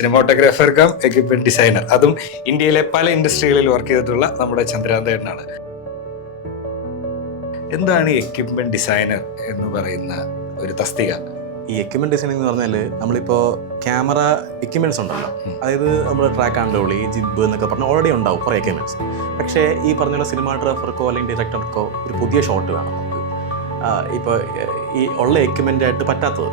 Cinematographer come equipment designer, അതും ഇന്ത്യയിലെ പല ഇൻഡസ്ട്രികളിൽ വർക്ക് ചെയ്തിട്ടുള്ള നമ്മുടെ ചന്ദ്രാന്തേട്ടനാണ്. എന്താണ് എക്യുപ്മെന്റ് ഡിസൈനർ എന്ന് പറയുന്ന ഒരു തസ്തിക? ഈ എക്യുപ്മെന്റ് ഡിസൈനിങ് എന്ന് പറഞ്ഞാൽ നമ്മളിപ്പോൾ ക്യാമറ എക്യുപ്മെന്റ്സ് ഉണ്ടല്ലോ, അതായത് നമ്മൾ ട്രാക്ക് ആൻഡ് റോളി, ജിബ് എന്നൊക്കെ പറഞ്ഞാൽ ഓൾറെഡി ഉണ്ടാവും കുറേ എക്യുപ്മെന്റ്സ്. പക്ഷേ ഈ പറഞ്ഞ സിനിമാഗ്രാഫർക്കോ അല്ലെങ്കിൽ ഡയറക്ടർക്കോ ഒരു പുതിയ ഷോട്ട് വേണം നമുക്ക്. ഇപ്പോൾ ഈ ഉള്ള എക്യുപ്മെൻ്റായിട്ട് പറ്റാത്തത്.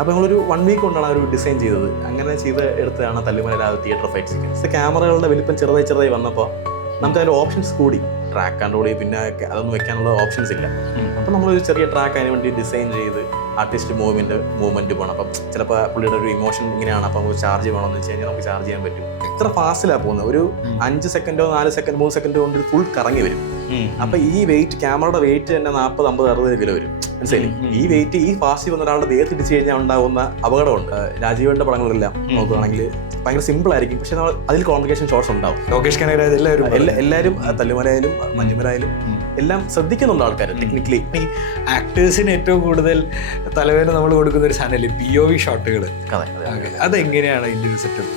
അപ്പോൾ നമ്മളൊരു 1 വീക്ക് കൊണ്ടാണ് ഒരു ഡിസൈൻ ചെയ്തത്. അങ്ങനെ ചെയ്ത് എടുത്തതാണ് തല്ലുമല തിയേറ്റർ ഫൈറ്റ് സീക്വൻസ്. ക്യാമറകളുടെ വലിപ്പം ചെറുതായി വന്നപ്പോൾ നമുക്ക് അതിൻ്റെ ഓപ്ഷൻസ് കൂടി. ട്രാക്ക് ആൻഡ് റോളി പിന്നെ അതൊന്നും വെക്കാനുള്ള ഓപ്ഷൻസ് ഇല്ല. അപ്പോൾ നമ്മളൊരു ചെറിയ ട്രാക്ക് അതിന് വേണ്ടി ഡിസൈൻ ചെയ്ത് ആർട്ടിസ്റ്റ് മൂവ്മെൻറ്റ് പോകണം. അപ്പം ചിലപ്പോൾ പുള്ളിയുടെ ഒരു ഇമോഷൻ ഇങ്ങനെയാണ്, അപ്പോൾ നമുക്ക് ചാർജ് വേണമെന്ന് വെച്ച് കഴിഞ്ഞാൽ നമുക്ക് ചാർജ് ചെയ്യാൻ പറ്റും. ഇത്ര ഫാസ്റ്റിലാണ് പോകുന്നത്. ഒരു 5 സെക്കൻഡോ 4 സെക്കൻഡ് 3 സെക്കൻഡ് കൊണ്ട് ഫുൾ കറങ്ങി വരും. അപ്പോൾ ഈ വെയിറ്റ്, ക്യാമറയുടെ വെയിറ്റ് തന്നെ 40, 50, 60 കിലോ വരും. മനസ്സിലായി? ഈ വെയിറ്റ് ഈ ഫാസ്റ്റ് വന്ന ഒരാളുടെ ദേഹത്ത് ഇടിച്ച് കഴിഞ്ഞാൽ ഉണ്ടാകുന്ന അപകടമുണ്ട്. രാജീവിന്റെ പടങ്ങളെല്ലാം നോക്കുകയാണെങ്കിൽ ഭയങ്കര സിമ്പിൾ ആയിരിക്കും, പക്ഷെ നമ്മൾ അതിൽ കോംപ്ലിക്കേഷൻ ഷോട്ട്സ് ഉണ്ടാവും. എല്ലാവരും തല്ലുമലയായാലും മഞ്ഞുമലായാലും എല്ലാം ശ്രദ്ധിക്കുന്നുണ്ട് ആൾക്കാർ ടെക്നിക്കലി. ഈ ആക്ടേഴ്സിന് ഏറ്റവും കൂടുതൽ തലവേദന നമ്മൾ കൊടുക്കുന്ന ഒരു സാധനമല്ലേ POV ഷോട്ടുകൾ? അതെങ്ങനെയാണ് ഇതിന്റെ ഒരു സെറ്റപ്പ്?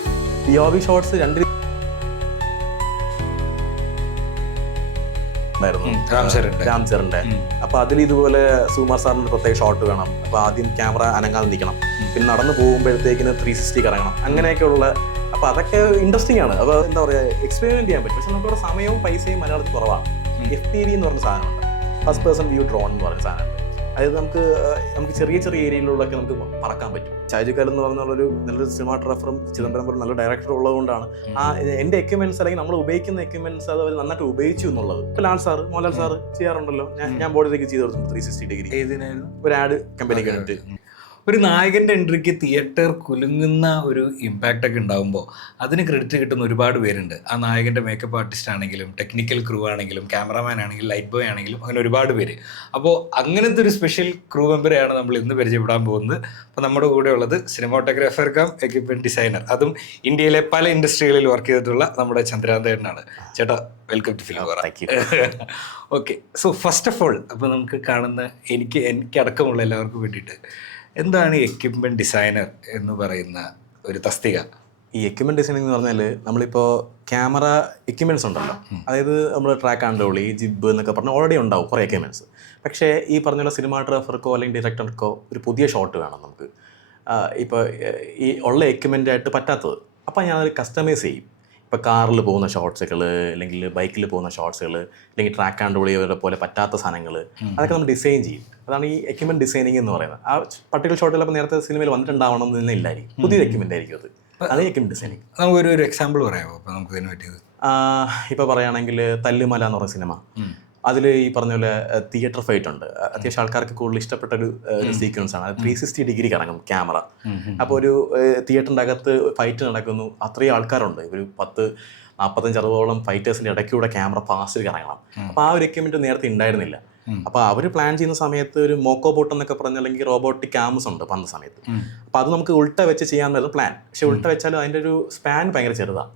POV shots 2 രാംചരന്റെ. അപ്പൊ അതിൽ ഇതുപോലെ സുകുമാർ സാറിന്റെ പ്രത്യേക ഷോട്ട് വേണം. അപ്പൊ ആദ്യം ക്യാമറ അനങ്ങാതെ നിൽക്കണം, പിന്നെ നടന്നു പോകുമ്പോഴത്തേക്കിന് 360 കറങ്ങണം, അങ്ങനെയൊക്കെയുള്ള. അപ്പൊ അതൊക്കെ ഇൻട്രസ്റ്റിംഗ് ആണ്. അപ്പൊ എന്താ പറയാ, എക്സ്പെരിമെന്റ് ചെയ്യാൻ പറ്റും. പക്ഷെ നമുക്കവിടെ സമയവും പൈസയും മലയാളത്തിൽ കുറവാണ്. FPV എന്ന് പറഞ്ഞ സാധനമുണ്ട്, ഫസ്റ്റ് പേഴ്സൺ വ്യൂ ഡ്രോൺ എന്ന് പറഞ്ഞ സാധനമുണ്ട്. അതായത് നമുക്ക് ചെറിയ ഏരിയയിലൂടെയൊക്കെ നമുക്ക് പറക്കാൻ പറ്റും. ഷാജുഖാൻ എന്ന് പറഞ്ഞുള്ളൊരു നല്ലൊരു സിനിമാട്ടോഗ്രാഫറും ചിദംബരം നല്ല ഡയറക്ടർ ഉള്ളതുകൊണ്ടാണ് എൻ്റെ എക്യുപ്മെന്റ്സ് അല്ലെങ്കിൽ നമ്മൾ ഉപയോഗിക്കുന്ന എക്യുപ്മെന്റ്സ് അത് അവർ നന്നായിട്ട് ഉപയോഗിച്ചു എന്നുള്ളത്. ഇപ്പോൾ മോഹൻലാൽ സാറ് ചെയ്യാറുണ്ടല്ലോ. ഞാൻ ബോഡിയിലേക്ക് ചെയ്ത് കൊടുത്തു 360 ഡിഗ്രി. ഒരു ആഡ് കമ്പനിക്ക് വേണ്ടിയിട്ട്. ഒരു നായകൻ്റെ എൻട്രിക്ക് തിയേറ്റർ കുലുങ്ങുന്ന ഒരു ഇമ്പാക്റ്റ് ഒക്കെ ഉണ്ടാകുമ്പോൾ അതിന് ക്രെഡിറ്റ് കിട്ടുന്ന ഒരുപാട് പേരുണ്ട്. ആ നായകൻ്റെ മേക്കപ്പ് ആർട്ടിസ്റ്റ് ആണെങ്കിലും ടെക്നിക്കൽ ക്രൂ ആണെങ്കിലും ക്യാമറാമാൻ ആണെങ്കിലും ലൈറ്റ് ബോയ് ആണെങ്കിലും അങ്ങനെ ഒരുപാട് പേര്. അപ്പോൾ അങ്ങനത്തെ ഒരു സ്പെഷ്യൽ ക്രൂ മെമ്പറെയാണ് നമ്മൾ ഇന്ന് പരിചയപ്പെടാൻ പോകുന്നത്. അപ്പോൾ നമ്മുടെ കൂടെ ഉള്ളത് സിനിമാട്ടോഗ്രാഫർ കം എക്യുപ്മെന്റ് ഡിസൈനർ, അതും ഇന്ത്യയിലെ പല ഇൻഡസ്ട്രികളിൽ വർക്ക് ചെയ്തിട്ടുള്ള നമ്മുടെ ചന്ദ്രാന്തേട്ടനാണ്. ചേട്ടാ, welcome to film. Okay, so first of all അപ്പോൾ നമുക്ക് കാണുന്ന എനിക്ക് അടക്കമുള്ള എല്ലാവർക്കും വേണ്ടിയിട്ട് എന്താണ് എക്യുപ്മെന്റ് ഡിസൈനർ എന്ന് പറയുന്ന ഒരു തസ്തിക? ഈ എക്യുപ്മെന്റ് ഡിസൈനിങ് എന്ന് പറഞ്ഞാൽ നമ്മളിപ്പോൾ ക്യാമറ എക്യുപ്മെന്റ്സ് ഉണ്ടല്ലോ, അതായത് നമ്മൾ ട്രാക്ക് ആൻഡ് റോളി, ജിബ് എന്നൊക്കെ പറഞ്ഞാൽ ഓൾറെഡി ഉണ്ടാവും കുറേ എക്യുപ്മെന്റ്സ്. പക്ഷേ ഈ പറഞ്ഞ സിനിമാഗ്രാഫർക്കോ അല്ലെങ്കിൽ ഡയറക്ടർക്കോ ഒരു പുതിയ ഷോട്ട് വേണം നമുക്ക്. ഇപ്പോൾ ഈ ഉള്ള എക്യുപ്മെൻ്റായിട്ട് പറ്റാത്തത്. അപ്പോൾ ഞാനത് കസ്റ്റമൈസ് ചെയ്യും. ഇപ്പോൾ കാറിൽ പോകുന്ന ഷോട്ട്സുകൾ, അല്ലെങ്കിൽ ബൈക്കിൽ പോകുന്ന ഷോട്ട്സുകൾ, അല്ലെങ്കിൽ ട്രാക്ക് ആൻഡ് റോളിയെ പോലെ പറ്റാത്ത സാധനങ്ങൾ, അതൊക്കെ നമ്മൾ ഡിസൈൻ ചെയ്യും. അതാണ് ഈ എക്യുപ്മെന്റ് ഡിസൈനിങ് എന്ന് പറയുന്നത്. ആ പർട്ടിക്കുലർ ഷോട്ടിൽ അപ്പോൾ നേരത്തെ സിനിമയിൽ വന്നിട്ടുണ്ടാവണം എന്നില്ലായിരിക്കും, പുതിയ എക്യുപ്മെന്റ് ആയിരിക്കും അത്. അത് എക്യുപ്മെന്റ് ഡിസൈനിങ്. നമുക്കൊരു എക്സാമ്പിൾ പറയാമോ അപ്പോൾ നമുക്ക് ഇതിന് പറ്റിയത്? ഇപ്പോൾ പറയുകയാണെങ്കിൽ തല്ലുമല എന്ന് പറഞ്ഞ സിനിമ, അതിൽ ഈ പറഞ്ഞ പോലെ തിയേറ്റർ ഫൈറ്റ് ഉണ്ട്. അത്യാവശ്യം ആൾക്കാർക്ക് കൂടുതൽ ഇഷ്ടപ്പെട്ട ഒരു സീക്വൻസ് ആണ്. 360 ഡിഗ്രി കറങ്ങും ക്യാമറ. അപ്പോൾ ഒരു തിയേറ്ററിൻ്റെ അകത്ത് ഫൈറ്റ് നടക്കുന്നു, അത്രയും ആൾക്കാരുണ്ട്, ഒരു 40-45-60ഓളം ഫൈറ്റേഴ്സിൻ്റെ ഇടയ്ക്കൂടെ ക്യാമറ ഫാസ്റ്റിൽ കറങ്ങണം. അപ്പോൾ ആ ഒരു എക്യുപ്മെന്റ് നേരത്തെ ഉണ്ടായിരുന്നില്ല. അപ്പോൾ അവർ പ്ലാൻ ചെയ്യുന്ന സമയത്ത് ഒരു മോക്കോ ബോട്ട് എന്നൊക്കെ പറഞ്ഞ അല്ലെങ്കിൽ റോബോട്ടിക് ആംസ് ഉണ്ട് പണ്ട് സമയത്ത്. അപ്പോൾ അത് നമുക്ക് ഉൾട്ട വെച്ച് ചെയ്യാമെന്നായിരുന്നു പ്ലാൻ. പക്ഷെ ഉൾട്ട വെച്ചാലും അതിൻ്റെ ഒരു സ്പാൻ ഭയങ്കര ചെറുതാണ്.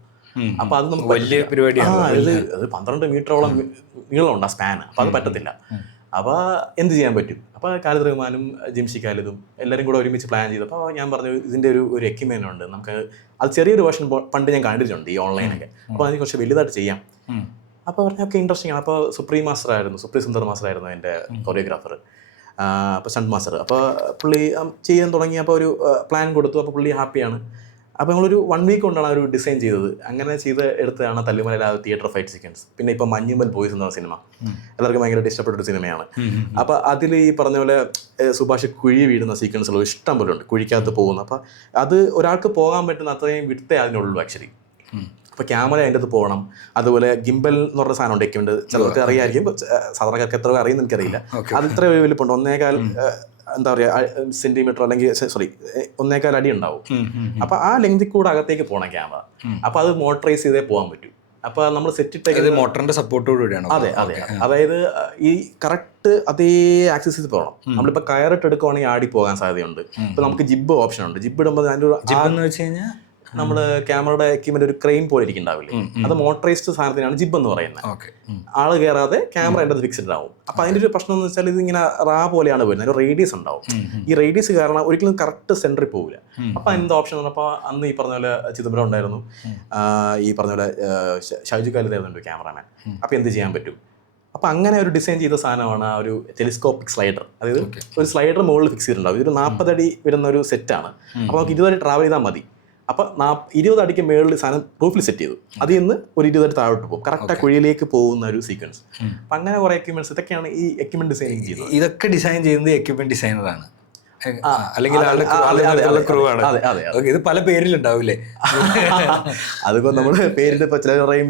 അപ്പൊ അത് നമുക്ക് വലിയ പരിപാടിയാണ്. അത് 12 മീറ്ററോളം നീളമുണ്ട് ആ സ്പാൻ. അപ്പൊ അത് പറ്റത്തില്ല. അപ്പൊ എന്ത് ചെയ്യാൻ പറ്റും? അപ്പൊ ഖാലിദ് റഹ്മാനും ജിംഷി ഖാലിദും എല്ലാവരും കൂടെ ഒരുമിച്ച് പ്ലാൻ ചെയ്തു. അപ്പോൾ ഞാൻ പറഞ്ഞു, ഇതിന്റെ ഒരു എക്യുപ്മെന്റ് ഉണ്ട്, നമുക്ക് അത് ചെറിയൊരു വേർഷൻ പണ്ട് ഞാൻ കണ്ടിട്ടുണ്ട് ഈ ഓൺലൈനൊക്കെ. അപ്പോൾ അതിന് കുറച്ച് വലുതായിട്ട് ചെയ്യാം. അപ്പോൾ പറഞ്ഞൊക്കെ ഇൻട്രസ്റ്റിംഗ് ആണ്. അപ്പോൾ സുപ്രീം സുന്ദർ മാസ്റ്റർ ആയിരുന്നു എൻ്റെ കൊറിയോഗ്രാഫർ, അപ്പോൾ സ്റ്റണ്ട് മാസ്റ്റർ. അപ്പോൾ പുള്ളി ചെയ്യാൻ തുടങ്ങി. അപ്പോൾ ഒരു പ്ലാൻ കൊടുത്തു. അപ്പോൾ പുള്ളി ഹാപ്പിയാണ്. അപ്പോൾ നമ്മളൊരു 1 വീക്ക് കൊണ്ടാണ് ഒരു ഡിസൈൻ ചെയ്തത്. അങ്ങനെ ചെയ്ത് എടുത്തതാണ് തല്ലുമല തിയേറ്റർ ഫൈറ്റ് സീക്വൻസ്. പിന്നെ ഇപ്പോൾ മഞ്ഞുമൽ ബോയ്സ് എന്ന സിനിമ എല്ലാവർക്കും ഭയങ്കരമായിട്ട് ഇഷ്ടപ്പെട്ടൊരു സിനിമയാണ്. അപ്പോൾ അതിൽ ഈ പറഞ്ഞ പോലെ സുഭാഷ് കുഴി വീഴുന്ന സീക്വൻസുകൾ ഇഷ്ടം പോലെ ഉണ്ട്, കുഴിക്കകത്ത് പോകുന്നു. അപ്പോൾ അത് ഒരാൾക്ക് പോകാൻ പറ്റുന്ന അത്രയും വിട്ടേ അതിനുള്ളൂ ആക്ച്വലി. അപ്പോൾ ക്യാമറ അതിൻ്റെ അകത്ത് പോകണം. അതുപോലെ ഗിംബൽ എന്ന് പറഞ്ഞ സാധനം ഉണ്ട്, എക്യുപ്മെന്റ് ചിലർക്ക് അറിയാമായിരിക്കും, സാധാരണക്കാർക്ക് എത്ര അറിയുമെന്ന് എനിക്കറിയില്ല. അത് ഇത്ര വലിപ്പമുണ്ട്, 1.25 എന്താ പറയുക സെന്റിമീറ്റർ, അല്ലെങ്കിൽ 1.25 അടി ഉണ്ടാവും. അപ്പൊ ആ ലെങ്തിൽ കൂടെ അകത്തേക്ക് പോകണം ക്യാമറ. അപ്പൊ അത് മോട്ടറൈസ് ചെയ്തേ പോകാൻ പറ്റും. അപ്പൊ നമ്മൾ സെറ്റ് മോട്ടറിന്റെ സപ്പോർട്ടോടുകൂടിയാണ്. അതെ. അതായത് ഈ കറക്റ്റ് അതേ ആക്സസ് ചെയ്ത് പോകണം. നമ്മളിപ്പോ കയറിട്ട് എടുക്കുവാണെങ്കിൽ ആടി പോകാൻ സാധ്യതയുണ്ട്. ഇപ്പൊ നമുക്ക് ജിബ് ഓപ്ഷൻ ഉണ്ട്. ജിബ് ഇടുമ്പോൾ നമ്മൾ ക്യാമറയുടെ എക്യുപ്മെന്റ് ഒരു ക്രെയിൻ പോലെ ഇരിക്കുന്നുണ്ടാവില്ലേ, അത് മോട്ടറൈസ്ഡ് സാധനത്തിനാണ് ജിബ് എന്ന് പറയുന്നത്. ആള് കയറാതെ ക്യാമറ എൻ്റെ ഫിക്സ്ഡ് ആവും. അപ്പൊ അതിന്റെ ഒരു പ്രശ്നം എന്ന് വെച്ചാൽ ഇത് ഇങ്ങനെ റാ പോലെയാണ് വരുന്നത്, ഒരു റേഡിയസ് ഉണ്ടാവും. ഈ റേഡിയസ് കാരണം ഒരിക്കലും കറക്റ്റ് സെന്ററിൽ പോകില്ല. അപ്പൊ എന്താ ഓപ്ഷൻ പറഞ്ഞപ്പോൾ അന്ന് ഈ പറഞ്ഞ പോലെ ചിദംബരം ഉണ്ടായിരുന്നു, ഈ പറഞ്ഞ പോലെ ഷൈജു കാലിതായിരുന്നു ക്യാമറാമാൻ. അപ്പൊ എന്ത് ചെയ്യാൻ പറ്റും? അപ്പൊ അങ്ങനെ ഒരു ഡിസൈൻ ചെയ്ത സാധനമാണ് ആ ഒരു ടെലിസ്കോപ്പിക് സ്ലൈഡർ. അതായത് ഒരു സ്ലൈഡർ മുകളിൽ ഫിക്സ് ചെയ്തിട്ടുണ്ടാവും. ഇതൊരു 40 അടി വരുന്ന ഒരു സെറ്റാണ്. അപ്പൊ നമുക്ക് 20 അടി ട്രാവൽ ചെയ്താൽ മതി. അപ്പൊ 20 അടിക്ക് മേളിൽ സാധനം റൂഫിൽ സെറ്റ് ചെയ്തു. അതിൽ നിന്ന് ഒരു 20 അടി താഴോട്ട് പോകും, കറക്റ്റ് ആ കുഴിയിലേക്ക് പോകുന്ന ഒരു സീക്വൻസ്. അപ്പൊ അങ്ങനെ കുറെ എക്യുപ്മെന്റ്സ്, ഇതൊക്കെയാണ് ഈ എക്യുപ്മെന്റ് ഡിസൈനിങ് ചെയ്യുന്നത്. ഇതൊക്കെ ഡിസൈൻ ചെയ്യുന്നത് എക്യുപ്മെന്റ് ഡിസൈനറാണ് അല്ലെങ്കിൽ ക്രൂ ആണ്. ഇത് പല പേരിലുണ്ടാവില്ലേ? അതിപ്പോ നമ്മള് പേരിന്റെ ഇപ്പൊ ചിലർ പറയും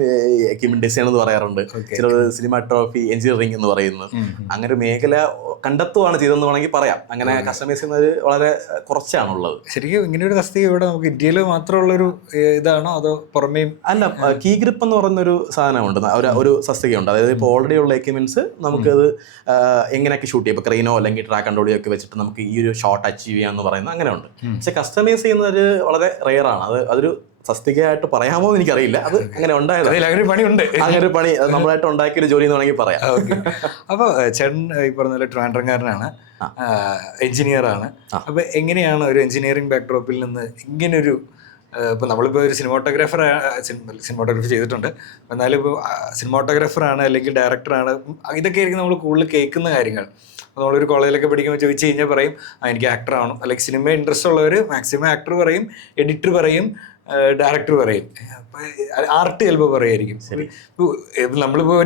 എക്യുപ്മെന്റ് ഡിസൈൻ എന്ന് പറയാറുണ്ട്, ചിലർ സിനിമാറ്റോഗ്രഫി എഞ്ചിനീയറിംഗ് എന്ന് പറയുന്നു. അങ്ങനെ ഒരു മേഖല കണ്ടെത്തുവാണ് ചെയ്തെന്ന് വേണമെങ്കിൽ പറയാം. അങ്ങനെ കസ്റ്റമൈസ് ചെയ്യുന്നത് വളരെ കുറച്ചാണുള്ളത്. ശരിക്കും ഇങ്ങനെ ഒരു തസ്തിക ഇവിടെ നമുക്ക് ഇന്ത്യയിൽ മാത്രമുള്ളൊരു ഇതാണോ അതോ പുറമേയും? അല്ല, കീ ഗ്രിപ്പ് എന്ന് പറയുന്നൊരു സാധനമുണ്ട്, ഒരു തസ്തികയുണ്ട്. അതായത് ഇപ്പോൾ ഓൾറെഡി ഉള്ള എക്യുപ്മെന്റ്സ് നമുക്കത് എങ്ങനെയൊക്കെ ഷൂട്ട് ചെയ്യാം. ഇപ്പോൾ ക്രെയിനോ അല്ലെങ്കിൽ ട്രാക്ക് കൺട്രോളിയോ ഒക്കെ വെച്ചിട്ട് നമുക്ക് ഈ ഒരു ഷോട്ട് അച്ചീവ് ചെയ്യാന്ന് പറയുന്നത് അങ്ങനെ ഉണ്ട്. പക്ഷെ കസ്റ്റമൈസ് ചെയ്യുന്നത് വളരെ റെയർ ആണ്. അതൊരു തസ്തികയായിട്ട് പറയാമോ എന്ന് എനിക്കറിയില്ല. അത് അങ്ങനെ ഉണ്ടായത്, പണിയുണ്ട്, അങ്ങനെ ഒരു പണി നമ്മളായിട്ട് ഉണ്ടാക്കിയൊരു ജോലി എന്ന് വേണമെങ്കിൽ പറയാം. അപ്പൊ ചേട്ടൻ ഈ പറഞ്ഞ പോലെ ട്രിവാൻഡ്രംകാരനാണ്, എഞ്ചിനീയറാണ്. അപ്പൊ എങ്ങനെയാണ് ഒരു എഞ്ചിനീയറിംഗ് ബാക്ക്ഡ്രോപ്പിൽ നിന്ന് ഇങ്ങനൊരു, ഇപ്പൊ നമ്മളിപ്പോ ഒരു സിനിമാറ്റോഗ്രഫി ചെയ്തിട്ടുണ്ട്, എന്നാലും ഇപ്പോൾ സിനിമാറ്റോഗ്രാഫറാണ് അല്ലെങ്കിൽ ഡയറക്ടറാണ്, ഇതൊക്കെ ആയിരിക്കും നമ്മൾ കൂടുതൽ കേൾക്കുന്ന കാര്യങ്ങൾ. നമ്മളൊരു കോളേജിലൊക്കെ പഠിക്കുമ്പോൾ ചോദിച്ചു കഴിഞ്ഞാൽ പറയും എനിക്ക് ആക്ടർ ആവണം, അല്ലെങ്കിൽ സിനിമ ഇൻട്രസ്റ്റ് ഉള്ളവർ മാക്സിമം ആക്ടർ പറയും, എഡിറ്റർ പറയും, ഡയറക്ടർ പറയും, ആർട്ട് ചിലപ്പോൾ പറയുമായിരിക്കും. നമ്മളിപ്പോൾ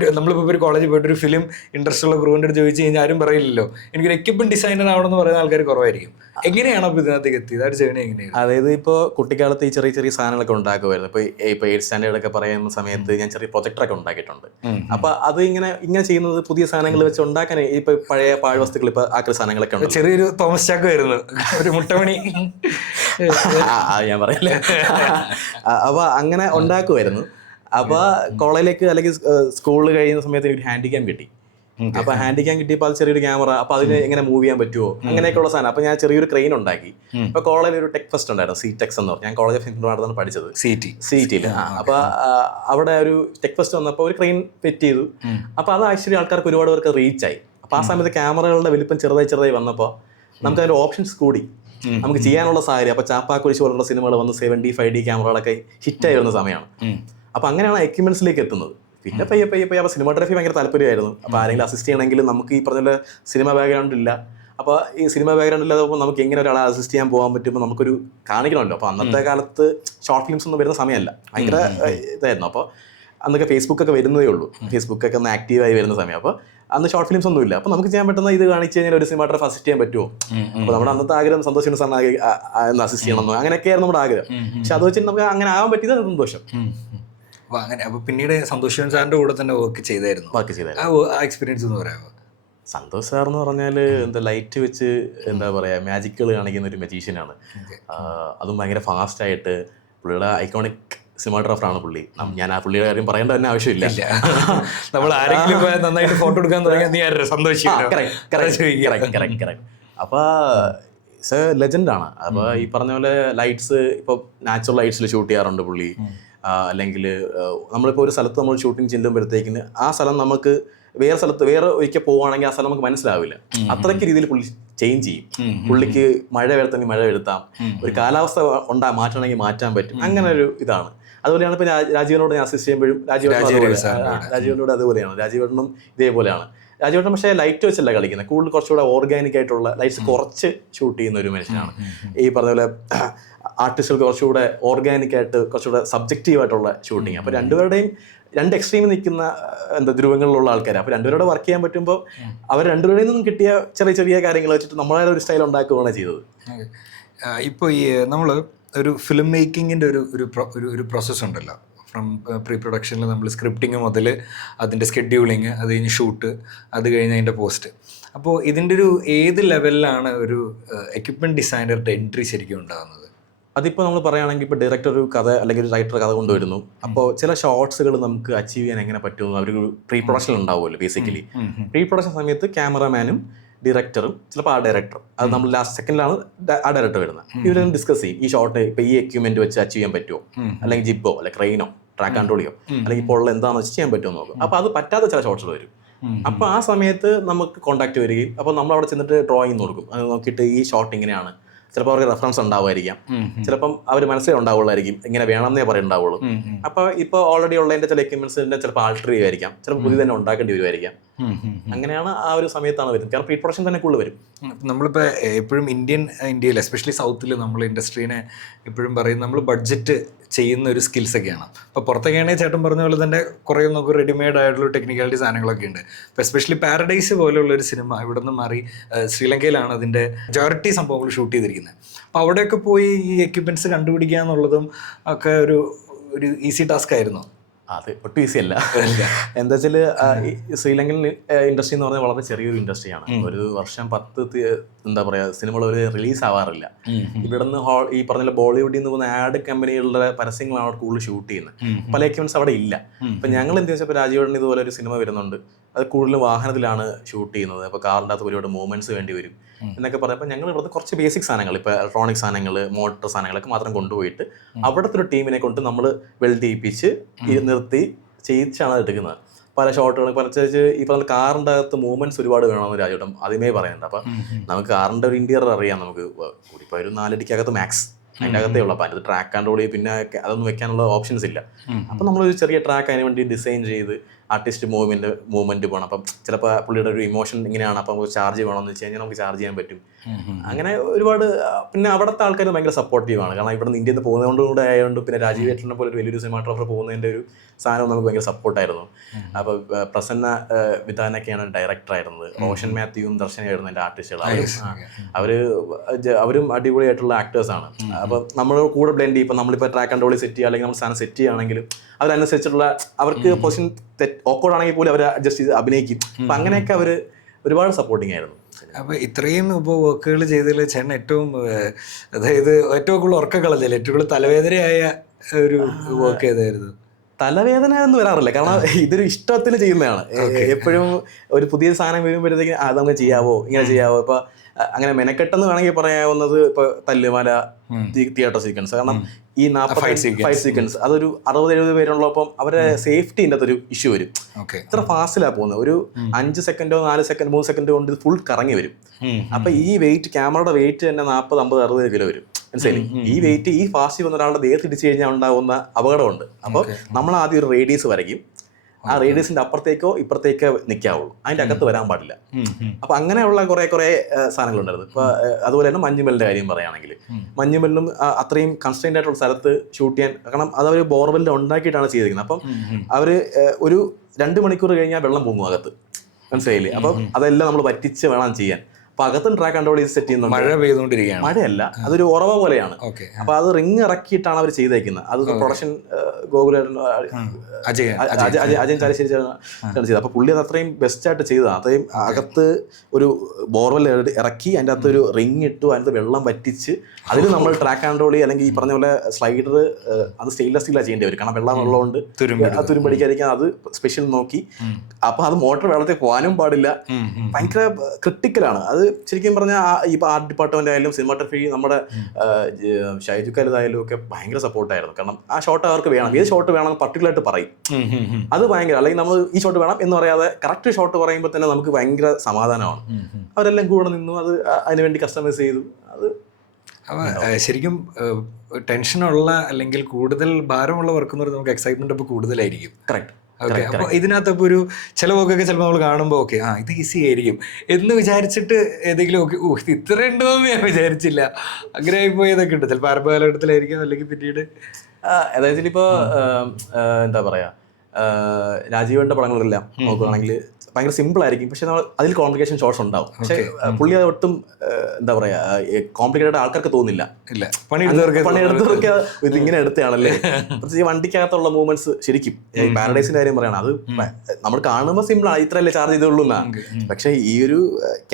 ഒരു കോളേജിൽ പോയിട്ട് ഒരു ഫിലിം ഇൻട്രസ്റ്റ് ഉള്ള ക്രൂവിൻ്റെ അടുത്ത് ചോദിച്ചു കഴിഞ്ഞാൽ ആരും പറയില്ലല്ലോ. എനിക്കൊരു എക്യുപ്മെന്റ് ഡിസൈനർ ആവണമെന്ന് പറയുന്ന ആൾക്കാർ കുറവായിരിക്കും. എങ്ങനെയാണ് അപ്പോൾ ഇതിനകത്തേക്ക് എത്തിയത്? അത് ചെയ്യണേ എങ്ങനെയാണ്? അതായത് ഇപ്പോൾ കുട്ടിക്കാലത്ത് ഈ ചെറിയ ചെറിയ സാധനങ്ങളൊക്കെ ഉണ്ടാക്കുമായിരുന്നു. ഇപ്പോൾ 8th സ്റ്റാൻഡേർഡ് ഒക്കെ പറയുന്ന സമയത്ത് ഞാൻ ചെറിയ പ്രൊജക്ടറൊക്കെ ഉണ്ടാക്കിയിട്ടുണ്ട്. അപ്പോൾ അത് ഇങ്ങനെ ചെയ്യുന്നത് പുതിയ സാധനങ്ങൾ വെച്ച് ഉണ്ടാക്കാൻ, ഇപ്പോൾ പഴയ പാഴ്വസ്തുക്കൾ ഇപ്പോൾ ആക്കുന്ന സാധനങ്ങളൊക്കെ ഉണ്ട്. ചെറിയൊരു തോമസ് ചാക്ക് വരുന്നു, ഒരു മുട്ടമണി ഞാൻ പറയില്ല. അപ്പൊ അങ്ങനെ ഉണ്ടാക്കുമായിരുന്നു. അപ്പൊ കോളേജിലേക്ക് അല്ലെങ്കിൽ സ്കൂളിൽ കഴിയുന്ന സമയത്ത് എനിക്ക് ഹാൻഡി ക്യാം കിട്ടി. അപ്പൊ ഹാൻഡി ക്യാം കിട്ടിയപ്പോൾ അത് ചെറിയൊരു ക്യാമറ, അപ്പൊ അതിന് എങ്ങനെ മൂവ് ചെയ്യാൻ പറ്റുമോ അങ്ങനെയൊക്കെയുള്ള സാധനം. അപ്പൊ ഞാൻ ചെറിയൊരു ക്രെയിൻ ഉണ്ടാക്കി. ഇപ്പൊ കോളേജിൽ ഒരു ടെക് ഫെസ്റ്റ് ഉണ്ടായിരുന്നു, CTEX എന്ന് പറഞ്ഞു. ഞാൻ കോളേജ് ഓഫ് ഇൻഫർമാറ്റിക്സാണ് പഠിച്ചത്, CET. അപ്പൊ അവിടെ ഒരു ടെക് ഫെസ്റ്റ് വന്നപ്പോൾ ഒരു ക്രെയിൻ ഫിറ്റ് ചെയ്തു. അപ്പൊ അത് ആക്ച്വലി ആൾക്കാർക്ക് ഒരുപാട് പേർക്ക് റീച്ച് ആയി. അപ്പൊ ആ സമയത്ത് ക്യാമറകളുടെ വലിപ്പം ചെറുതായി വന്നപ്പോൾ നമുക്ക് അതിന്റെ ഓപ്ഷൻസ് കൂടി, നമുക്ക് ചെയ്യാനുള്ള സാഹചര്യം. അപ്പൊ ചാപ്പാക്കുരിശ് പോലുള്ള സിനിമകൾ വന്ന് 75D ക്യാമറകളൊക്കെ ഹിറ്റായി വരുന്ന സമയമാണ്. അപ്പൊ അങ്ങനെയാണ് എക്യുപ്മെന്റ്സിലേക്ക് എത്തുന്നത്. പിന്നെ പയ്യെ അപ്പൊ സിനിമാറ്റോഗ്രഫി ഭയങ്കര താല്പര്യമായിരുന്നു. അപ്പൊ ആരെങ്കിലും അസിസ്റ്റ് ചെയ്യണമെങ്കിൽ നമുക്ക് ഈ പറഞ്ഞ സിനിമ ബാക്ക്ഗ്രൗണ്ട് ഇല്ല. അപ്പോൾ ഈ സിനിമ ബാക്ക്ഗ്രൗണ്ട് ഇല്ലാതെ നമുക്ക് എങ്ങനെ ഒരാളെ അസിസ്റ്റ് ചെയ്യാൻ പോകാൻ പറ്റുമ്പോൾ നമുക്കൊരു കാണിക്കണമല്ലോ. അപ്പോൾ അന്നത്തെ കാലത്ത് ഷോർട്ട് ഫിലിംസ് ഒന്നും വരുന്ന സമയമല്ല, ഭയങ്കര ഇതായിരുന്നു. അപ്പോൾ അന്നൊക്കെ ഫേസ്ബുക്കൊക്കെ വരുന്നതേ ഉള്ളൂ, ഫേസ്ബുക്കൊക്കെ ഒന്ന് ആക്റ്റീവായി വരുന്ന സമയം. അപ്പോൾ അന്ന് ഷോർട്ട് ഫിലിംസ് ഒന്നും ഇല്ല. അപ്പോൾ നമുക്ക് ചെയ്യാൻ പറ്റുന്ന ഇത് കാണിച്ചു കഴിഞ്ഞാൽ ഒരു സിനിമാറ്റോഗ്രാഫർ അസിസ്റ്റ് ചെയ്യാൻ പറ്റുമോ? അപ്പോൾ നമ്മുടെ അന്നത്തെ ആഗ്രഹം സന്തോഷം സാറിന് അസിസ്റ്റ് ചെയ്യണമെന്നോ അങ്ങനെയൊക്കെയായിരുന്നു നമ്മുടെ ആഗ്രഹം. പക്ഷെ അത് വെച്ചിട്ട് നമുക്ക് അങ്ങനെ ആവാൻ പറ്റിയത് സന്തോഷം. അങ്ങനെ അപ്പോൾ പിന്നീട് സന്തോഷ് സാറിൻ്റെ കൂടെ തന്നെ വർക്ക് ചെയ്തായിരുന്നു. ആ എക്സ്പീരിയൻസ് എന്ന് പറയാമോ? സന്തോഷ് സാർ എന്ന് പറഞ്ഞാൽ എന്താ ലൈറ്റ് വെച്ച് എന്താ പറയുക മാജിക്കുകൾ കാണിക്കുന്ന ഒരു മജീഷ്യനാണ്. അതും ഭയങ്കര ഫാസ്റ്റായിട്ട്. പുള്ളിയുടെ ഐക്കോണിക് സിനിമാറ്റോഗ്രാഫറാണ് പുള്ളി. ഞാൻ ആ പുള്ളിയുടെ കാര്യം പറയേണ്ട തന്നെ ആവശ്യമില്ല. നമ്മൾ ആരെങ്കിലും നന്നായിട്ട് ഫോട്ടോ എടുക്കാൻ തുടങ്ങിയാൽ സന്തോഷം. അപ്പൊ ലെജൻഡാണ്. അപ്പൊ ഈ പറഞ്ഞ പോലെ ലൈറ്റ്സ് ഇപ്പോൾ നാച്ചുറൽ ലൈറ്റ്സിൽ ഷൂട്ട് ചെയ്യാറുണ്ട് പുള്ളി. അല്ലെങ്കിൽ നമ്മളിപ്പോൾ ഒരു സ്ഥലത്ത് നമ്മൾ ഷൂട്ടിങ് ചെല്ലുമ്പോഴത്തേക്കിന് ആ സ്ഥലം നമുക്ക് വേറെ ഒരിക്കൽ പോവുകയാണെങ്കിൽ ആ സ്ഥലം നമുക്ക് മനസ്സിലാവില്ല. അത്രയ്ക്ക് രീതിയിൽ പുള്ളി ചേഞ്ച് ചെയ്യും. പുള്ളിക്ക് മഴ വരുത്തണമെങ്കിൽ മഴ വരുത്താം, ഒരു കാലാവസ്ഥ മാറ്റണമെങ്കിൽ മാറ്റാൻ പറ്റും. അങ്ങനെ ഒരു ഇതാണ്. അതുപോലെയാണ് ഇപ്പൊ രാജീവനോട് ഞാൻ അസിസ്റ്റ് ചെയ്യുമ്പോഴും രാജീവനോട് അതുപോലെയാണ്. രാജീവേട്ടനും ഇതേപോലെയാണ്. രാജീവേട്ടൻ പക്ഷേ ലൈറ്റ് വെച്ചല്ല കളിക്കുന്നത്, കൂടുതൽ കുറച്ചുകൂടെ ഓർഗാനിക് ആയിട്ടുള്ള ലൈറ്റ്സ് കുറച്ച് ഷൂട്ട് ചെയ്യുന്ന ഒരു മനുഷ്യനാണ്. ഈ പറഞ്ഞ പോലെ ആർട്ടിസ്റ്റുകൾക്ക് കുറച്ചുകൂടെ ഓർഗാനിക് ആയിട്ട് കുറച്ചുകൂടെ സബ്ജക്റ്റീവ് ആയിട്ടുള്ള ഷൂട്ടിങ്. അപ്പോൾ രണ്ടുപേരുടെയും രണ്ട് എക്സ്ട്രീമിൽ നിൽക്കുന്ന ധ്രുവങ്ങളിലുള്ള ആൾക്കാർ. അപ്പോൾ രണ്ടുപേരോട് വർക്ക് ചെയ്യാൻ പറ്റുമ്പോൾ അവർ രണ്ടുപേരിൽ നിന്നും കിട്ടിയ ചെറിയ ചെറിയ കാര്യങ്ങൾ വെച്ചിട്ട് നമ്മളെ ഒരു സ്റ്റൈൽ ഉണ്ടാക്കുകയാണ് ചെയ്തത്. ഇപ്പോൾ ഈ നമ്മൾ ഒരു ഫിലിം മേക്കിങ്ങിൻ്റെ ഒരു പ്രോസസ്സ് ഉണ്ടല്ലോ. ഫ്രം പ്രീ പ്രൊഡക്ഷനിൽ നമ്മൾ സ്ക്രിപ്റ്റിങ് മുതൽ അതിൻ്റെ സ്കെഡ്യൂളിങ്, അത് കഴിഞ്ഞ് ഷൂട്ട്, അത് കഴിഞ്ഞ് അതിൻ്റെ പോസ്റ്റ്. അപ്പോൾ ഇതിൻ്റെ ഒരു ഏത് ലെവലിലാണ് ഒരു എക്യുപ്മെൻറ്റ് ഡിസൈനറുടെ എൻട്രി ശരിക്കും ഉണ്ടാകുന്നത്? അതിപ്പോൾ നമ്മൾ പറയുകയാണെങ്കിൽ ഇപ്പോൾ ഡയറക്ടർ ഒരു കഥ അല്ലെങ്കിൽ ഒരു റൈറ്റർ കഥ കൊണ്ടുവരുന്നു. അപ്പോൾ ചില ഷോർട്സുകൾ നമുക്ക് അച്ചീവ് ചെയ്യാൻ എങ്ങനെ പറ്റുമെന്ന് അവരൊരു പ്രീ പ്രൊഡക്ഷൻ ഉണ്ടാവുമല്ലോ. ബേസിക്കലി പ്രീ പ്രൊഡക്ഷൻ സമയത്ത് ക്യാമറമാനും ഡയറക്ടറും ചിലപ്പോൾ ആ ഡയറക്ടർ, അത് നമ്മൾ ലാസ്റ്റ് സെക്കൻഡിലാണ് ആ ഡയറക്ടർ വരുന്നത്. ഇവരും ഡിസ്കസ് ചെയ്യും ഈ ഷോട്ട് ഇപ്പോൾ ഈ എക്യുപ്മെന്റ് വെച്ച് അച്ചീവ് ചെയ്യാൻ പറ്റുമോ, അല്ലെങ്കിൽ ജിബോ അല്ലെങ്കിൽ ക്രെയിനോ ട്രാക്ക് കൺട്രോളിയോ അല്ലെങ്കിൽ ഇപ്പോൾ ഉള്ള എന്താണെന്ന് വെച്ച് ചെയ്യാൻ പറ്റുമോ നോക്കും. അപ്പോൾ അത് പറ്റാത്ത ചില ഷോട്ട്സ് വരും. അപ്പോൾ ആ സമയത്ത് നമുക്ക് കോൺടാക്ട് വരികയും അപ്പോൾ നമ്മൾ അവിടെ ചെന്നിട്ട് ഡ്രോയിങ് നോക്കും. അത് നോക്കിയിട്ട് ഈ ഷോട്ട് ഇങ്ങനെയാണ്, ചിലപ്പോൾ അവർക്ക് റെഫറൻസ് ഉണ്ടാവുമായിരിക്കാം, ചിലപ്പം അവർ മനസ്സിലേ ഉണ്ടാവുള്ളായിരിക്കും, ഇങ്ങനെ വേണമെന്നേ പറയുണ്ടാവുള്ളൂ. അപ്പോൾ ഇപ്പോൾ ഓൾറെഡി ഉള്ളതിൻ്റെ ചില എക്യുപ്മെന്റ്സിൻ്റെ ചിലപ്പോൾ ആൾട്ടർ ചെയ്യുമായിരിക്കാം, ചിലപ്പോൾ പുതിയ തന്നെ ഉണ്ടാക്കേണ്ടി വരുമായിരിക്കാം. അങ്ങനെയാണ് ആ ഒരു സമയത്താണ് വരുന്നത്. കാരണം പ്രീ പ്രൊഡക്ഷൻ തന്നെ കൂടുതൽ വരും. നമ്മളിപ്പോൾ എപ്പോഴും ഇന്ത്യയിൽ എസ്പെഷ്യലി സൗത്തിൽ നമ്മൾ ഇൻഡസ്ട്രീനെ എപ്പോഴും പറയും നമ്മൾ ബഡ്ജറ്റ് ചെയ്യുന്ന ഒരു സ്കിൽസൊക്കെയാണ്. ഇപ്പോൾ പുറത്തൊക്കെയാണെങ്കിൽ ചേട്ടൻ പറഞ്ഞ പോലെ തന്നെ കുറേ നമുക്ക് റെഡിമെയ്ഡ് ആയിട്ടുള്ള ടെക്നിക്കാലിറ്റി സാധനങ്ങളൊക്കെ ഉണ്ട്. ഇപ്പോൾ എസ്പെഷ്യലി പാരഡൈസ് പോലെയുള്ളൊരു സിനിമ ഇവിടെ നിന്ന് മാറി ശ്രീലങ്കയിലാണ് അതിൻ്റെ മജോറിറ്റി സംഭവങ്ങൾ ഷൂട്ട് ചെയ്തിരിക്കുന്നത്. അപ്പോൾ അവിടെയൊക്കെ പോയി ഈ എക്യുപ്മെൻറ്റ്സ് കണ്ടുപിടിക്കുക എന്നുള്ളതും ഒക്കെ ഒരു ഈസി ടാസ്ക് ആയിരുന്നു. അത് ഒട്ടും ഈസി അല്ല. എന്താ വെച്ചാൽ ശ്രീലങ്കൻ ഇൻഡസ്ട്രി എന്ന് പറഞ്ഞാൽ വളരെ ചെറിയൊരു ഇൻഡസ്ട്രിയാണ്. ഒരു വർഷം 10 എന്താ പറയുക സിനിമകൾ ഒരു റിലീസ് ആവാറില്ല. ഇവിടുന്ന് ഈ പറഞ്ഞ ബോളിവുഡിൽ നിന്ന് പോകുന്ന ആഡ് കമ്പനികളുടെ പരസ്യങ്ങളാണ് അവിടെ കൂടുതൽ ഷൂട്ട് ചെയ്യുന്നത്. പല എക്യുപ്മെന്റ്സ് അവിടെ ഇല്ല. അപ്പം ഞങ്ങൾ എന്ത് വെച്ചാൽ ഇപ്പോൾ രാജീവേട്ടൻ ഇതുപോലെ ഒരു സിനിമ വരുന്നുണ്ട്, അത് കൂടുതലും വാഹനത്തിലാണ് ഷൂട്ട് ചെയ്യുന്നത്. അപ്പോൾ കാറിൻ്റെ അകത്ത് ഒരുപാട് മൂവ്മെന്റ്സ് വേണ്ടി വരും എന്നൊക്കെ പറയുമ്പോൾ ഞങ്ങൾ ഇവിടുത്തെ കുറച്ച് ബേസിക് സാധനങ്ങൾ, ഇപ്പോൾ ഇലക്ട്രോണിക് സാധനങ്ങൾ, മോട്ടോർ സാധനങ്ങളൊക്കെ മാത്രം കൊണ്ടുപോയിട്ട് അവിടുത്തെ ഒരു ടീമിനെ കൊണ്ട് നമ്മൾ വെൽഡ് ചെയ്യിപ്പിച്ച് നിർത്തി ചെയ്യിച്ചാണ് അത് എടുക്കുന്നത്. പല ഷോട്ടുകളും പ്രത്യേകിച്ച് ഈ പറഞ്ഞ കാറിൻ്റെ അകത്ത് മൂവ്മെന്റ്സ് ഒരുപാട് വേണമെന്ന് രാജേട്ടൻ ആദ്യമേ പറയുന്നുണ്ട്. അപ്പം നമുക്ക് കാറിൻ്റെ ഒരു ഇന്റീരിയർ അറിയാം, നമുക്ക് കൂടിപ്പോൾ ഒരു 4 അടിക്കകത്ത് മാക്സ് അതിൻ്റെ അകത്തേ ഉള്ളൂ. അപ്പോൾ അതിൻ്റെ ട്രാക്ക് കൺട്രോൾ ചെയ്ത് പിന്നെ അതൊന്നും വെക്കാനുള്ള ഓപ്ഷൻസ് ഇല്ല. അപ്പം നമ്മളൊരു ചെറിയ ട്രാക്ക് അതിന് വേണ്ടി ഡിസൈൻ ചെയ്ത് ആർട്ടിസ്റ്റ് മൂവ്മെന്റ് പോകണം. അപ്പം ചിലപ്പോൾ പുള്ളിയുടെ ഒരു ഇമോഷൻ ഇങ്ങനെയാണ്, അപ്പം നമുക്ക് ചാർജ് വേണമെന്ന് വെച്ച് കഴിഞ്ഞാൽ നമുക്ക് ചാർജ് ചെയ്യാൻ പറ്റും. അങ്ങനെ ഒരുപാട്. പിന്നെ അവിടുത്തെ ആൾക്കാർ ഭയങ്കര സപ്പോർട്ടീവാണ്. കാരണം ഇവിടെ നിന്ന് ഇന്ത്യയിൽ നിന്ന് പോകുന്നതുകൊണ്ട് കൂടെ ആയതുകൊണ്ട്, പിന്നെ രാജീവ് ഏട്ടനെ പോലെ ഒരു വലിയൊരു സിനിമാറ്റോഗ്രാഫർ പോകുന്നതിൻ്റെ ഒരു സാധനം നമുക്ക് ഭയങ്കര സപ്പോർട്ടായിരുന്നു. അപ്പോൾ പ്രസന്ന വിധാനൊക്കെയാണ് ഡയറക്ടറായിരുന്നത്. റോഷൻ മാത്യുവും ദർശനയായിരുന്നു എൻ്റെ ആർട്ടിസ്റ്റുകൾ. അവരും അടിപൊളിയായിട്ടുള്ള ആക്ടേഴ്സാണ്. അപ്പം നമ്മൾ കൂടെ ബ്ലെൻഡ് ചെയ്യും. ഇപ്പം നമ്മളിപ്പോൾ ട്രാക്ക് കൺട്രോളിൽ സെറ്റ് ചെയ്യുക അല്ലെങ്കിൽ നമ്മൾ സാധനം സെറ്റ് ചെയ്യുകയാണെങ്കിലും അവരനുസരിച്ചിട്ടുള്ള അവർക്ക് പൊസിഷൻ ഓക്കോഡ് ആണെങ്കിൽ പോലും അവർ അഡ്ജസ്റ്റ് ചെയ്ത് അഭിനയിക്കും. അപ്പം അങ്ങനെയൊക്കെ അവർ ഒരുപാട് സപ്പോർട്ടിങ് ആയിരുന്നു. അപ്പോൾ ഇത്രയും ഇപ്പോൾ വർക്കുകൾ ചെയ്തതിൽ ചേട്ടൻ ഏറ്റവും കൂടുതൽ ഉറക്കം കളഞ്ഞില്ല, ഏറ്റവും കൂടുതൽ തലവേദനയായ ഒരു വർക്ക് ഏതായിരുന്നു? തലവേദന ഒന്നും വരാറില്ല, കാരണം ഇതൊരു ഇഷ്ടത്തിന് ചെയ്യുന്നതാണ്. എപ്പോഴും ഒരു പുതിയ സാധനം വരുമ്പോഴത്തേക്കും അത് നമുക്ക് ചെയ്യാവോ, ഇങ്ങനെ ചെയ്യാവോ. ഇപ്പൊ അങ്ങനെ മെനക്കെട്ടെന്ന് വേണമെങ്കിൽ പറയാവുന്നത് ഇപ്പൊ തല്ലുമാല തിയേറ്റർ സീക്വൻസ്. കാരണം ഈ 45 സീക്വൻസ് അതൊരു 60-70 പേരുള്ളപ്പം അവരെ സേഫ്റ്റിൻ്റെ അകത്തൊരു ഇഷ്യൂ വരും. ഇത്ര ഫാസ്റ്റിലാണ് പോകുന്നത്. ഒരു 5 സെക്കൻഡോ 4 സെക്കൻഡ് 3 സെക്കൻഡ് കൊണ്ട് ഇത് ഫുൾ കറങ്ങി വരും. അപ്പൊ ഈ വെയിറ്റ്, ക്യാമറയുടെ വെയിറ്റ് തന്നെ 40-50-60 കിലോ വരും. മനസ്സിലായി? ഈ വെയിറ്റ് ഈ ഫാസ്റ്റ് വന്ന ഒരാളുടെ ദേഹത്ത് ഇടിച്ചു കഴിഞ്ഞാൽ ഉണ്ടാകുന്ന അപകടമുണ്ട്. അപ്പോൾ നമ്മൾ ആദ്യം ഒരു റേഡിയസ് വരയ്ക്കും. ആ റേഡിയസിന്റെ അപ്പുറത്തേക്കോ ഇപ്പുറത്തേക്കോ നിൽക്കാവുള്ളൂ, അതിന്റെ അകത്ത് വരാൻ പാടില്ല. അപ്പൊ അങ്ങനെയുള്ള കുറെ സാധനങ്ങളുണ്ടായിരുന്നു. ഇപ്പൊ അതുപോലെ തന്നെ മഞ്ഞുമലിന്റെ കാര്യം പറയുകയാണെങ്കിൽ, മഞ്ഞുമലിനും അത്രയും കൺസ്ട്രെയിൻഡ് ആയിട്ടുള്ള സ്ഥലത്ത് ഷൂട്ട് ചെയ്യാൻ, കാരണം അത് അവർ ബോർവെല്ലിൽ ഉണ്ടാക്കിയിട്ടാണ് ചെയ്തിരിക്കുന്നത്. അപ്പം അവര് ഒരു 2 മണിക്കൂർ കഴിഞ്ഞാൽ വെള്ളം പൊങ്ങും അകത്ത്. മനസ്സിലായില്ലേ? അപ്പം അതെല്ലാം നമ്മൾ പറ്റിച്ച് വേണം ചെയ്യാൻ. അപ്പൊ അകത്തും ട്രാക്ക് കൺട്രോൾ ചെയ്ത് സെറ്റ് ചെയ്യുന്നുണ്ട്. മഴ പെയ്തുകൊണ്ടിരിക്കുകയാണ്. മഴയല്ല, അതൊരു ഉറവ പോലെയാണ്. അപ്പൊ അത് റിങ് ഇറക്കിയിട്ടാണ് അവർ ചെയ്തേക്കുന്നത്. അത് പ്രൊഡക്ഷൻ അജയൻ ചാലിശ്ശേരി ചെയ്തത്. അപ്പൊ പുള്ളി അത് അത്രയും ബെസ്റ്റ് ആയിട്ട് ചെയ്തതാണ്. അത്രയും അകത്ത് ഒരു ബോർവെൽ ഇറക്കി അതിൻ്റെ അകത്ത് ഒരു റിങ് ഇട്ടു, അതിനകത്ത് വെള്ളം വറ്റിച്ച് അതിൽ നമ്മൾ ട്രാക്ക് കൺട്രോൾ അല്ലെങ്കിൽ ഈ പറഞ്ഞ പോലെ സ്ലൈഡർ അത് സ്റ്റെയിൻലെസ് സ്റ്റീലാണ് ചെയ്യേണ്ടി വരും. കാരണം വെള്ളം ഉള്ളതുകൊണ്ട് തുരുമ്പടിക്കാതിരിക്കാൻ അത് സ്പെഷ്യൽ നോക്കി. അപ്പൊ അത് മോട്ടോർ വെള്ളത്തിൽ പോകാനും പാടില്ല. ഭയങ്കര ക്രിട്ടിക്കലാണ് അത്. ശരിക്കും പറഞ്ഞാൽ ഇപ്പൊ ആർട്ട് ഡിപ്പാർട്ട്മെന്റ് ആയാലും സിനിമാറ്റോഗ്രഫി നമ്മുടെ ഷൈജുക്കാലതായാലും ഒക്കെ ഭയങ്കര സപ്പോർട്ടായിരുന്നു. കാരണം ആ ഷോട്ട് അവർക്ക് വേണം, ഏത് ഷോട്ട് വേണം പർട്ടിക്കുലർ ആയിട്ട് പറയും. അത് ഭയങ്കര, അല്ലെങ്കിൽ നമ്മൾ ഈ ഷോട്ട് വേണം എന്ന് പറയാതെ കറക്റ്റ് ഷോട്ട് പറയുമ്പോൾ തന്നെ നമുക്ക് ഭയങ്കര സമാധാനമാണ്. അവരെല്ലാം കൂടെ നിന്നു, അത് അതിനുവേണ്ടി കസ്റ്റമൈസ് ചെയ്തു. അത് ശരിക്കും ടെൻഷനുള്ള അല്ലെങ്കിൽ കൂടുതൽ ഭാരമുള്ള വർക്ക് എന്ന് പറയുന്നത് നമുക്ക് എക്സൈറ്റ്മെന്റ് അപ്പോൾ കൂടുതലായിരിക്കും. കറക്റ്റ്. ഓക്കെ. അപ്പോൾ ഇതിനകത്തപ്പോൾ ഒരു ചില വർക്കൊക്കെ ചിലപ്പോൾ നമ്മൾ കാണുമ്പോൾ ഓക്കെ ഇത് ഈസി ആയിരിക്കും എന്ന് വിചാരിച്ചിട്ട് ഏതെങ്കിലും ഓക്കെ ഇത് ഇത്ര ഉണ്ടോയെന്ന് ഞാൻ വിചാരിച്ചില്ല, അങ്ങനെ ആയിപ്പോയതൊക്കെ ഉണ്ട്. ചിലപ്പോൾ ആരംഭ കാലഘട്ടത്തിലായിരിക്കും, അല്ലെങ്കിൽ പിന്നീട് അതായത് ഇപ്പോൾ എന്താ പറയാ, രാജീവേട്ടൻ്റെ പടങ്ങളെല്ലാം നോക്കുകയാണെങ്കിൽ ഭയങ്കര സിമ്പിൾ ആയിരിക്കും, പക്ഷെ നമ്മൾ അതിൽ കോംപ്ലിക്കേഷൻ ഷോട്ട്സ് ഉണ്ടാവും. പക്ഷെ പുള്ളി അത് ഒട്ടും എന്താ പറയാ കോംപ്ലിക്കേറ്റഡ് ആൾക്കാർക്ക് തോന്നില്ല. പണിയെടുത്തവർക്ക് ഇത് ഇങ്ങനെ എടുത്തയാണല്ലേ. പ്രത്യേകിച്ച് വണ്ടിക്കകത്തുള്ള മൂവ്മെന്റ്സ് ശരിക്കും പാരഡൈസിന്റെ കാര്യം പറയണം, അത് നമ്മൾ കാണുമ്പോൾ സിമ്പിളാണ്, ഇത്രയല്ലേ ചാർജ് ചെയ്തുള്ളൂ എന്നാ. പക്ഷെ ഈ ഒരു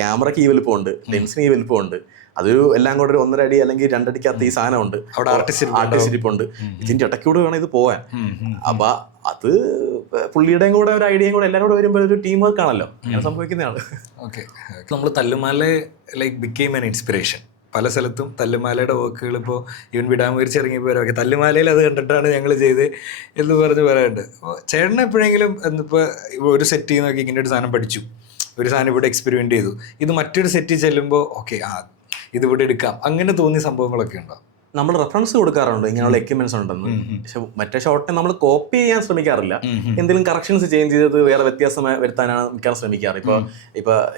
ക്യാമറയ്ക്ക് ഈ വലുപ്പമുണ്ട്, ലെൻസിന് ഈ വലുപ്പമുണ്ട്, അതൊരു എല്ലാം കൂടെ ഒരു 1.5 അടി അല്ലെങ്കിൽ 2 അടിക്കകത്ത് ഈ സാധനമുണ്ട്. അവിടെ ആർട്ടിസ്റ്റ് ഇരിപ്പുണ്ട്. ഇതിന്റെ ഇടയ്ക്കൂടെ വേണം ഇത് പോവാൻ. അപ്പൊ അത് പുള്ളിയുടെയും കൂടെ ഒരു ഐഡിയയും കൂടെ എല്ലാവരും കൂടെ വരുമ്പോൾ ഒരു ടീം വർക്ക് ആണല്ലോ, അങ്ങനെ സംഭവിക്കുന്നതാണ്. ഓക്കെ, നമ്മൾ തല്ലുമാല ലൈക്ക് ബിക്കെയിം ആൻ ഇൻസ്പിറേഷൻ. പല സ്ഥലത്തും തല്ലുമാലയുടെ വർക്കുകൾ ഇപ്പോൾ ഈവൻ വിടാമുയർച്ച ഇറങ്ങിയപ്പോൾ ഓക്കെ തല്ലുമാലയിൽ അത് കണ്ടിട്ടാണ് ഞങ്ങൾ ചെയ്ത് എന്ന് പറഞ്ഞ് പറയാറുണ്ട്. അപ്പോൾ ചേട്ടൻ എപ്പോഴെങ്കിലും എന്നിപ്പോൾ ഒരു സെറ്റ് നോക്കി ഇങ്ങനെ ഒരു സാധനം പഠിച്ചു, ഒരു സാധനം ഇവിടെ എക്സ്പെരിമെൻ്റ് ചെയ്തു, ഇത് മറ്റൊരു സെറ്റിൽ ചെല്ലുമ്പോൾ ഓക്കെ ഇതിവിടെ എടുക്കാം, അങ്ങനെ തോന്നിയ സംഭവങ്ങളൊക്കെ ഉണ്ടോ? നമ്മൾ റെഫറൻസ് കൊടുക്കാറുണ്ട് ഇങ്ങനെയുള്ള എക്യുപ്മെന്റ്സ് ഉണ്ടെന്ന്. പക്ഷെ മറ്റേ ഷോട്ടിനെ നമ്മൾ കോപ്പി ചെയ്യാൻ ശ്രമിക്കാറില്ല. എന്തെങ്കിലും കറക്ഷൻസ് ചേഞ്ച് ചെയ്തത് വേറെ വ്യത്യാസമായി വരുത്താനാണ് മിക്കവാറും ശ്രമിക്കാറ്.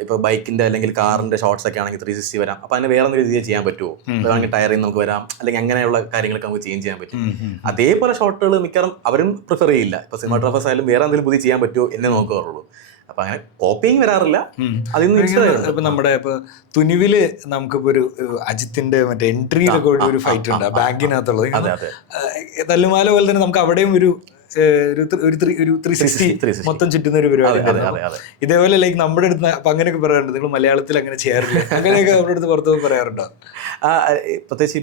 ഇപ്പൊ ബൈക്കിന്റെ അല്ലെങ്കിൽ കാറിന്റെ ഷോട്ട്സ് ഒക്കെ ആണെങ്കിൽ 360 വരാം. അപ്പൊ അതിന് വേറെ എന്തെങ്കിലും രീതിയിൽ ചെയ്യാൻ പറ്റുമോ? വേണമെങ്കിൽ ടയറിൽ നമുക്ക് വരാം, അല്ലെങ്കിൽ അങ്ങനെയുള്ള കാര്യങ്ങളൊക്കെ നമുക്ക് ചേഞ്ച് ചെയ്യാൻ പറ്റും. അതേപോലെ ഷോട്ടുകൾ മിക്കവാറും അവരും പ്രിഫർ ചെയ്യില്ല. ഇപ്പൊ സിനിമാറ്റോഗ്രാഫേഴ്സ് ആയാലും വേറെ എന്തെങ്കിലും പുതിയ ചെയ്യാൻ പറ്റുമോ എന്നേ നോക്കാറുള്ളൂ. അപ്പൊ അങ്ങനെ കോപ്പിങ് വരാറില്ല. ഇപ്പൊ നമ്മുടെ ഇപ്പൊ തുനിവില് നമുക്കിപ്പോ ഒരു അജിത്തിന്റെ മറ്റേ എൻട്രിയിലൊക്കെ ഒരു ഫൈറ്റ് ഉണ്ട് ബാങ്കിനകത്തുള്ളത്. തല്ലുമാല പോലെ തന്നെ നമുക്ക് അവിടെയും ഒരു 360 മൊത്തം ചുറ്റുന്ന ഒരു പരിപാടി. ഇതേപോലെ ലൈക്ക് നമ്മുടെ അടുത്ത് അപ്പൊ അങ്ങനെയൊക്കെ പറയാറുണ്ട്, നിങ്ങൾ മലയാളത്തിൽ അങ്ങനെ ചെയ്യാറില്ല, അങ്ങനെയൊക്കെ നമ്മുടെ അടുത്ത് പുറത്തു പറയാറുണ്ടോ? പ്രത്യേകിച്ച്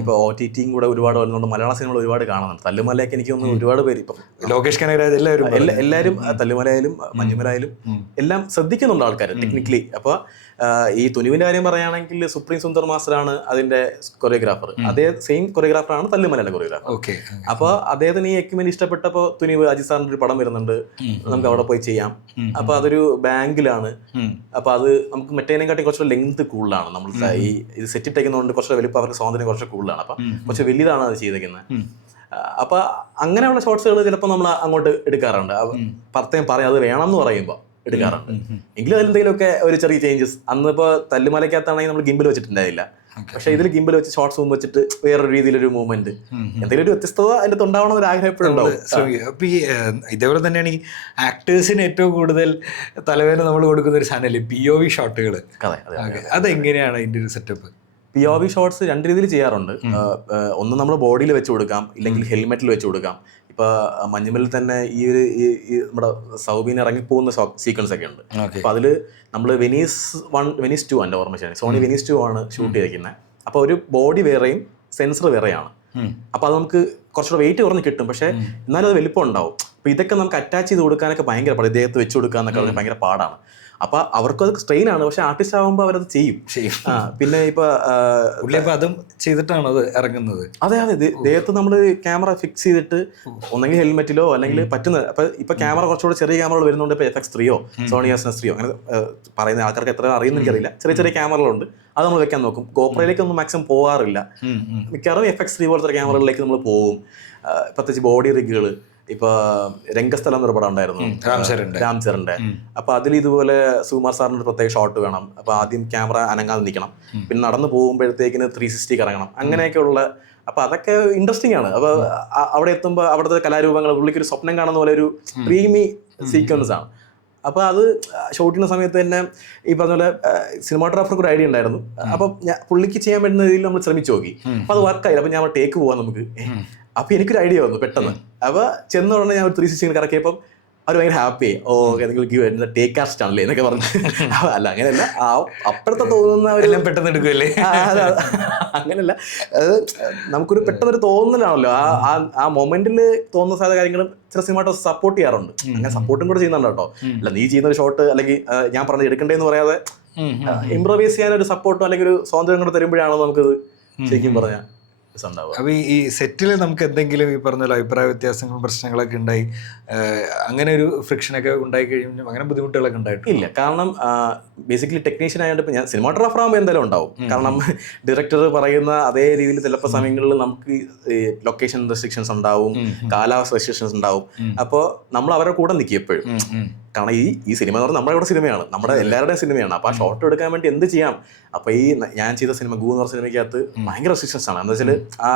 ഇപ്പൊ OTT കൂടെ ഒരുപാട് വരുന്നുണ്ട്, മലയാള സിനിമകൾ ഒരുപാട് കാണുന്നുണ്ട്. തല്ലുമലയൊക്കെ എനിക്ക് തോന്നുന്നു ഒരുപാട് പേര് ഇപ്പം ലോകേഷ് കനകരാജ് എല്ലാവരും തല്ലുമലയായാലും മഞ്ഞുമലയായാലും എല്ലാം ശ്രദ്ധിക്കുന്നുണ്ട് ആൾക്കാർ ടെക്നിക്കലി. അപ്പൊ ഈ തുനിവിന്റെ കാര്യം പറയുകയാണെങ്കിൽ സുപ്രീം സുന്ദർ മാസ്റ്ററാണ് അതിന്റെ കൊറിയോഗ്രാഫർ. അതേ സെയിം കൊറിയോഗ്രാഫറാണ് തല്ലുമലയുടെ കൊറിയോഗ്രാഫർ. അപ്പൊ അദ്ദേഹത്തിന് ഈ എക്യുപ്മെന്റ് ഇഷ്ടപ്പെട്ടപ്പോ തുനിവ് അജിത് സാറിന്റെ ഒരു പടം വരുന്നുണ്ട്, നമുക്ക് അവിടെ പോയി ചെയ്യാം. അപ്പൊ അതൊരു ബാങ്കിലാണ്. അപ്പൊ അത് നമുക്ക് മറ്റേതിനെക്കാട്ടി കുറച്ചുകൂടെ ലെങ്ത് കൂടുതലാണ്. നമ്മൾ ഈ ഇത് സെറ്റ് ഇട്ടേക്കുന്നതുകൊണ്ട് കുറച്ചുകൂടെ വലിപ്പം അവർക്ക് സ്വാതന്ത്ര്യം കുറച്ച് കൂടുതലാണ്. അപ്പൊ കുറച്ച് വലിയതാണ് അത് ചെയ്തേക്കുന്നത്. അപ്പൊ അങ്ങനെയുള്ള ഷോട്ട്സുകൾ ചിലപ്പോൾ നമ്മൾ അങ്ങോട്ട് എടുക്കാറുണ്ട്. പ്രത്യേകം പറയാം അത് വേണം എന്ന് പറയുമ്പോൾ എടുക്കാറുണ്ട്. എങ്കിലും അതിലെന്തെങ്കിലുമൊക്കെ ഒരു ചെറിയ ചേഞ്ചസ്. അന്നിപ്പോ തല്ലുമലക്കകത്താണെങ്കിൽ നമ്മൾ ഗിംബിൽ വെച്ചിട്ടുണ്ടായില്ല, പക്ഷെ ഇതിൽ ഗിംബിൽ വെച്ച് ഷോർട്ട് സൂം വെച്ചിട്ട് വേറൊരു രീതിയിലൊരു മൂവ്മെന്റ്, എന്തെങ്കിലും ഒരു വ്യത്യസ്തത അതിന്റെ ഉണ്ടാവണം എന്നൊരു ആഗ്രഹം എപ്പോഴും ഉണ്ടാവും. അപ്പൊ ഈ ഇതേപോലെ തന്നെയാണ് ഈ ആക്ടേഴ്സിന് ഏറ്റവും കൂടുതൽ തലവേദന നമ്മൾ കൊടുക്കുന്ന ഒരു സാധനമല്ലേ POV ഷോട്ടുകൾ. അതെങ്ങനെയാണ് അതിന്റെ ഒരു സെറ്റപ്പ്? POV ഷോട്ട്സ് രണ്ട് രീതിയിൽ ചെയ്യാറുണ്ട്. ഒന്ന് നമ്മൾ ബോഡിയിൽ വെച്ച് കൊടുക്കാം, ഇല്ലെങ്കിൽ ഹെൽമെറ്റിൽ വെച്ച് കൊടുക്കാം. ഇപ്പൊ മഞ്ഞുമലിൽ തന്നെ ഈ നമ്മുടെ സൗബീൻ ഇറങ്ങിപ്പോകുന്ന സീക്വൻസ് ഒക്കെ ഉണ്ട്. അപ്പൊ അതില് നമ്മള് വെനീസ് 2 എൻ്റെ ഓർമ്മ ശരി, സോണി വെനീസ് 2 ആണ് ഷൂട്ട് ചെയ്തിരിക്കുന്നത്. അപ്പൊ ഒരു ബോഡി വേറെയും സെൻസർ വേറെയാണ്. അപ്പൊ അത് നമുക്ക് കുറച്ചുകൂടെ വെയിറ്റ് കുറഞ്ഞ് കിട്ടും, പക്ഷെ എന്നാലും അത് വലിപ്പം ഉണ്ടാവും. അപ്പൊ ഇതൊക്കെ നമുക്ക് അറ്റാച്ച് ചെയ്ത് കൊടുക്കാനൊക്കെ ഭയങ്കര പാടാണ്, ഇദ്ദേഹത്ത് വെച്ച് കൊടുക്കാന്നൊക്കെ ഭയങ്കര പാടാണ്. അപ്പൊ അവർക്കും അത് സ്ട്രെയിൻ ആണ്, പക്ഷെ ആർട്ടിസ്റ്റ് ആകുമ്പോൾ അവരത് ചെയ്യും. പിന്നെ ഇപ്പൊ അതും ചെയ്തിട്ടാണ് അത് ഇറങ്ങുന്നത്. അതെ, ദേഹത്ത് നമ്മൾ ക്യാമറ ഫിക്സ് ചെയ്തിട്ട് ഒന്നെങ്കിൽ ഹെൽമെറ്റിലോ അല്ലെങ്കിൽ പറ്റുന്നത്. ഇപ്പൊ ക്യാമറ കുറച്ചുകൂടെ ചെറിയ ക്യാമറകൾ വരുന്നുണ്ട്. ഇപ്പൊ FX3 സോണി S3 അങ്ങനെ പറയുന്ന ആൾക്കാർക്ക് എത്ര അറിയുന്ന എനിക്കറിയില്ല. ചെറിയ ക്യാമറകളുണ്ട്, അത് നമ്മൾ വെക്കാൻ നോക്കും. ഗോപ്രയിലേക്കൊന്നും മാക്സിമം പോകാറില്ല. മിക്കവാറും FX3 പോലത്തെ ക്യാമറകളിലേക്ക് നമ്മൾ പോകും. പ്രത്യേകിച്ച് ബോഡി റിഗുകൾ. ഇപ്പൊ രംഗസ്ഥലം എന്നൊരു പടം ഉണ്ടായിരുന്നു രാംചരന്റെ. അപ്പൊ അതിൽ ഇതുപോലെ സുകുമാർ സാറിന് ഒരു പ്രത്യേക ഷോട്ട് വേണം. അപ്പൊ ആദ്യം ക്യാമറ അനങ്ങാതെ നിൽക്കണം, പിന്നെ നടന്നു പോകുമ്പോഴത്തേക്കിന് 360 കറങ്ങണം, അങ്ങനെയൊക്കെയുള്ള. അപ്പൊ അതൊക്കെ ഇൻട്രസ്റ്റിംഗ് ആണ്. അപ്പൊ അവിടെ എത്തുമ്പോൾ അവിടുത്തെ കലാരൂപങ്ങൾ പുള്ളിക്ക് ഒരു സ്വപ്നം കാണുന്ന പോലെ ഒരു ഡ്രീമി സീക്വൻസ് ആണ്. അപ്പൊ അത് ഷൂട്ട് ചെയ്യുന്ന സമയത്ത് തന്നെ ഈ പറഞ്ഞ പോലെ സിനിമാറ്റോഗ്രാഫർക്ക് ഒരു ഐഡിയ ഉണ്ടായിരുന്നു. അപ്പൊ പുള്ളിക്ക് ചെയ്യാൻ പറ്റുന്ന രീതിയിൽ നമ്മൾ ശ്രമിച്ചു നോക്കി. അപ്പൊ അത് വർക്കായില്ല. അപ്പൊ ഞാൻ ടേക്ക് പോവാൻ നമുക്ക്. അപ്പൊ എനിക്കൊരു ഐഡിയ വന്നു പെട്ടെന്ന്. അപ്പൊ ചെന്ന ഉടനെ ഞാൻ ഒരു 360 കറക്കിയപ്പം അവർ ഭയങ്കര ഹാപ്പിയായി. നിങ്ങൾക്ക് വരുന്ന ടേക്ക് ആർട്ടിസ്റ്റ് ആണല്ലേ എന്നൊക്കെ പറഞ്ഞു. അല്ല അങ്ങനെയല്ല, അപ്പുറത്തെ തോന്നുന്നവരെല്ലാം പെട്ടെന്ന് എടുക്കുമല്ലേ. അങ്ങനെയല്ല, അത് നമുക്കൊരു പെട്ടെന്നൊരു തോന്നലാണല്ലോ. ആ മൊമെന്റിൽ തോന്നുന്ന സാധന കാര്യങ്ങളും ചില സിനിമാട്ടോ സപ്പോർട്ട് ചെയ്യാറുണ്ട്. അങ്ങനെ സപ്പോർട്ടും കൂടെ ചെയ്യുന്നുണ്ട് കേട്ടോ. അല്ല നീ ചെയ്യുന്ന ഒരു ഷോട്ട് അല്ലെങ്കിൽ ഞാൻ പറഞ്ഞത് എടുക്കണ്ടേന്ന് പറയാതെ ഇംപ്രവൈസ് ചെയ്യാൻ ഒരു സപ്പോർട്ടോ അല്ലെങ്കിൽ ഒരു സ്വാതന്ത്ര്യം കൂടെ തരുമ്പോഴാണോ നമുക്കത് ശരിക്കും പറഞ്ഞാൽ. അപ്പൊ ഈ സെറ്റിൽ നമുക്ക് എന്തെങ്കിലും ഈ പറഞ്ഞ അഭിപ്രായ വ്യത്യാസങ്ങളും പ്രശ്നങ്ങളൊക്കെ ഉണ്ടായി അങ്ങനെ ഒരു ഫ്രിക്ഷനൊക്കെ ഉണ്ടായി കഴിയുമ്പോൾ അങ്ങനെ ബുദ്ധിമുട്ടുകളൊക്കെ ഉണ്ടായിട്ടില്ല? കാരണം ബേസിക്കലി ടെക്നീഷ്യൻ ആയതുകൊണ്ട് ഇപ്പൊ ഞാൻ സിനിമാറ്റോഗ്രാഫർ ആകുമ്പോൾ എന്തായാലും ഉണ്ടാവും. കാരണം ഡയറക്ടർ പറയുന്ന അതേ രീതിയിൽ ചിലപ്പോൾ സമയങ്ങളിൽ നമുക്ക് ലൊക്കേഷൻ റെസ്ട്രിക്ഷൻസ് ഉണ്ടാവും, കാലാവസ്ഥ റെസ്ട്രിക്ഷൻസ് ഉണ്ടാവും. അപ്പോൾ നമ്മൾ അവരുടെ കൂടെ നിൽക്കും എപ്പോഴും. കാരണം ഈ സിനിമ എന്ന് പറഞ്ഞാൽ നമ്മുടെ ഇവിടെ സിനിമയാണ്, നമ്മുടെ എല്ലാവരുടെയും സിനിമയാണ്. അപ്പൊ ആ ഷോട്ട് എടുക്കാൻ വേണ്ടി എന്ത് ചെയ്യാം. അപ്പൊ ഈ ഞാൻ ചെയ്ത സിനിമ ഗൂ എന്ന് പറഞ്ഞ സിനിമയ്ക്കകത്ത് ഭയങ്കര റെസ്ട്രിക്ഷൻസ് ആണ്. എന്താ വെച്ചാൽ